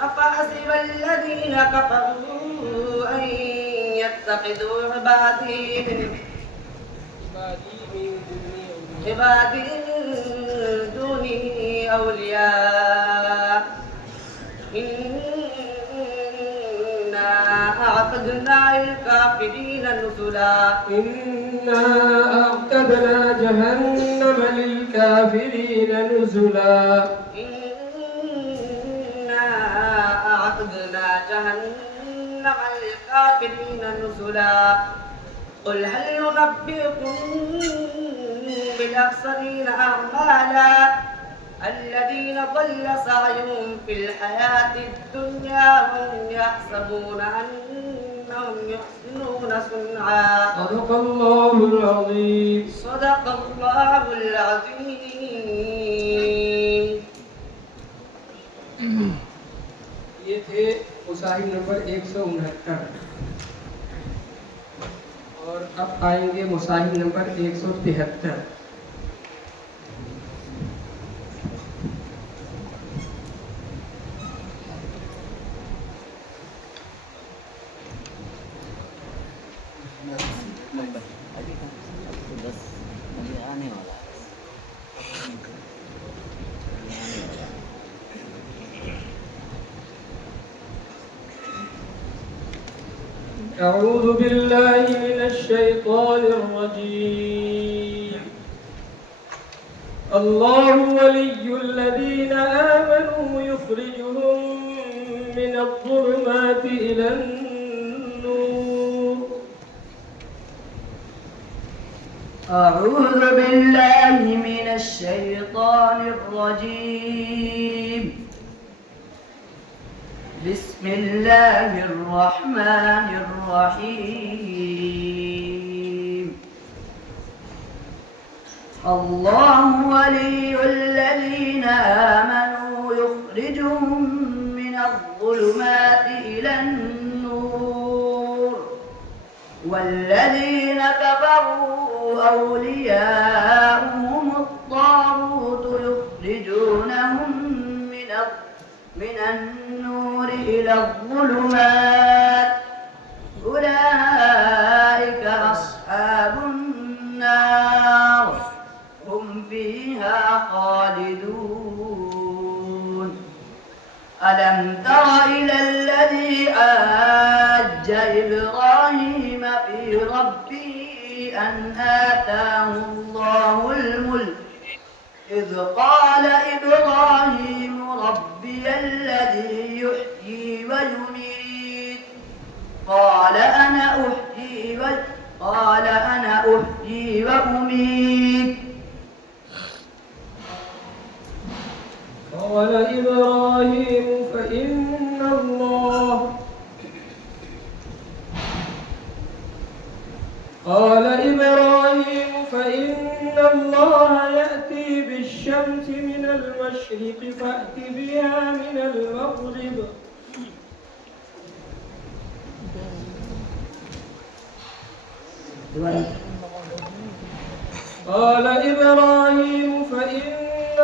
أفحسب الذين كفروا أن يتخذوا عبادي من عبادي من دونه أولياء إنا أعتدنا للكافرين نزلا إنا أعتدنا جهنم للكافرين نزلا إنا أعتدنا جهنم للكافرين نزلا قل هل ننبئكم بالأخسرين أعمالا الذين ضل سعيهم في الحياة الدنيا وهم يحسبون أنهم يحسنون صنعا صدق الله العظيم. صدق الله العظيم. ये थे मुसाहिब नंबर 169 और अब आएंगे मुसाहिब नंबर 173। أعوذ بالله من الشيطان الرجيم. الله ولي الذين آمنوا يخرجهم من الظلمات إلى النور. أعوذ بالله من الشيطان الرجيم. بسم الله الرحمن الرحيم. الله ولي الذين آمنوا يخرجهم من الظلمات إلى النور والذين كفروا أولياؤهم الطاغوت يخرجونهم من النور إلى الظلمات أولئك أصحاب النار هم فيها خالدون. ألم تر إلى الذي حاج إبراهيم في ربه أن آتاه الله الملك إذ قال إبراهيم ربي الذي يحيي ويميت قال أنا أحيي وأميت. قال إبراهيم فإن الله يأتي بالشمس من المشرق فأت بها من المغرب قال إبراهيم فإن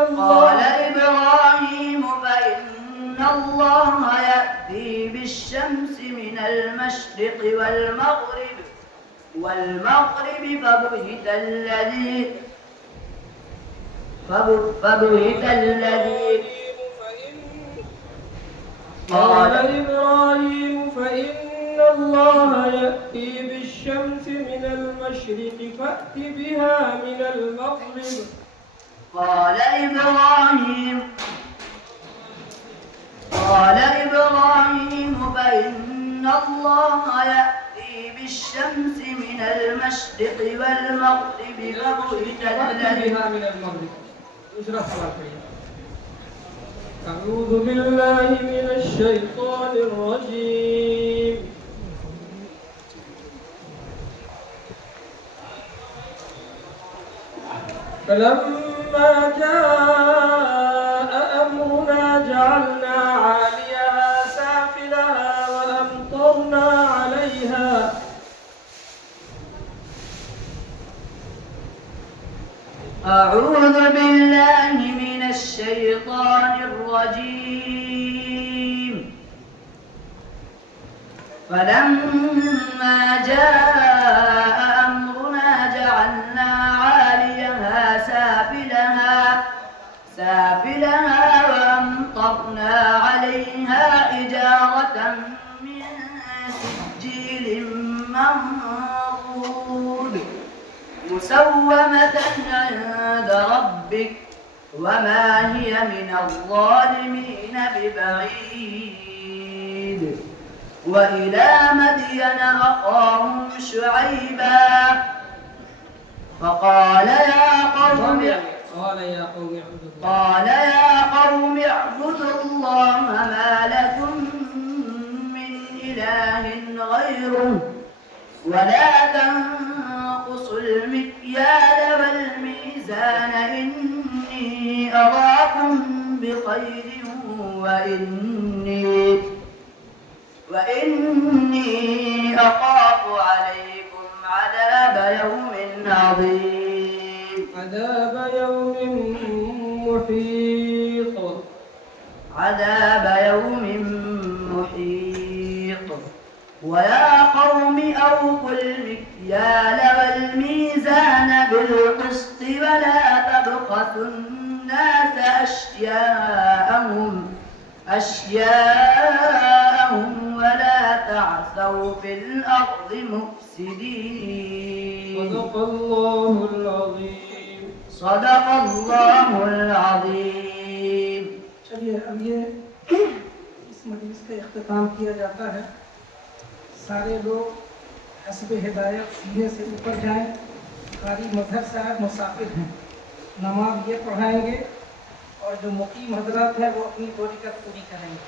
الله يأتي بالشمس من المشرق والمغرب فبهت الذي قال إبراهيم فإن الله يأتي بالشمس من المشرق فأت بها من المغرب قال إبراهيم فإن الله يأتي بالشمس من المشرق والمغرب فبهت الذي من المغرب। दूसरा सवाल पढ़िए। أعوذ بالله من الشيطان الرجيم. فلما جاء أمرنا جعلنا عاليها سافلها وأمطرنا عليها أعوذ بالله من الشيطان الرجيم. فلما جاء أمرنا جعلنا عاليها حفظة من سجيل منضود مسومة عند ربك وما هي من الظالمين ببعيد وإلى مدين أخاهم شعيبا قال يا قوم اعبدوا الله ما لكم من إله غيره ولا تنقصوا المكيال والميزان إني أراكم بخير وإني أخاف عليكم عذاب يوم عظيم عذاب يوم محيط ويا قوم أوفوا المكيال والميزان بالقسط ولا تبخسوا الناس أشياءهم ولا تعثوا في الأرض مفسدين صدق الله العظيم चलिए अब ये इस मजलिस का इख्तिताम किया जाता है। सारे लोग हस्ब हिदायत सीने से ऊपर जाएं। कारी मजहर साहब मुसाफिर हैं, नमाज ये पढ़ाएंगे और जो मुकीम हजरत है वो अपनी तरीक़त पूरी करेंगे।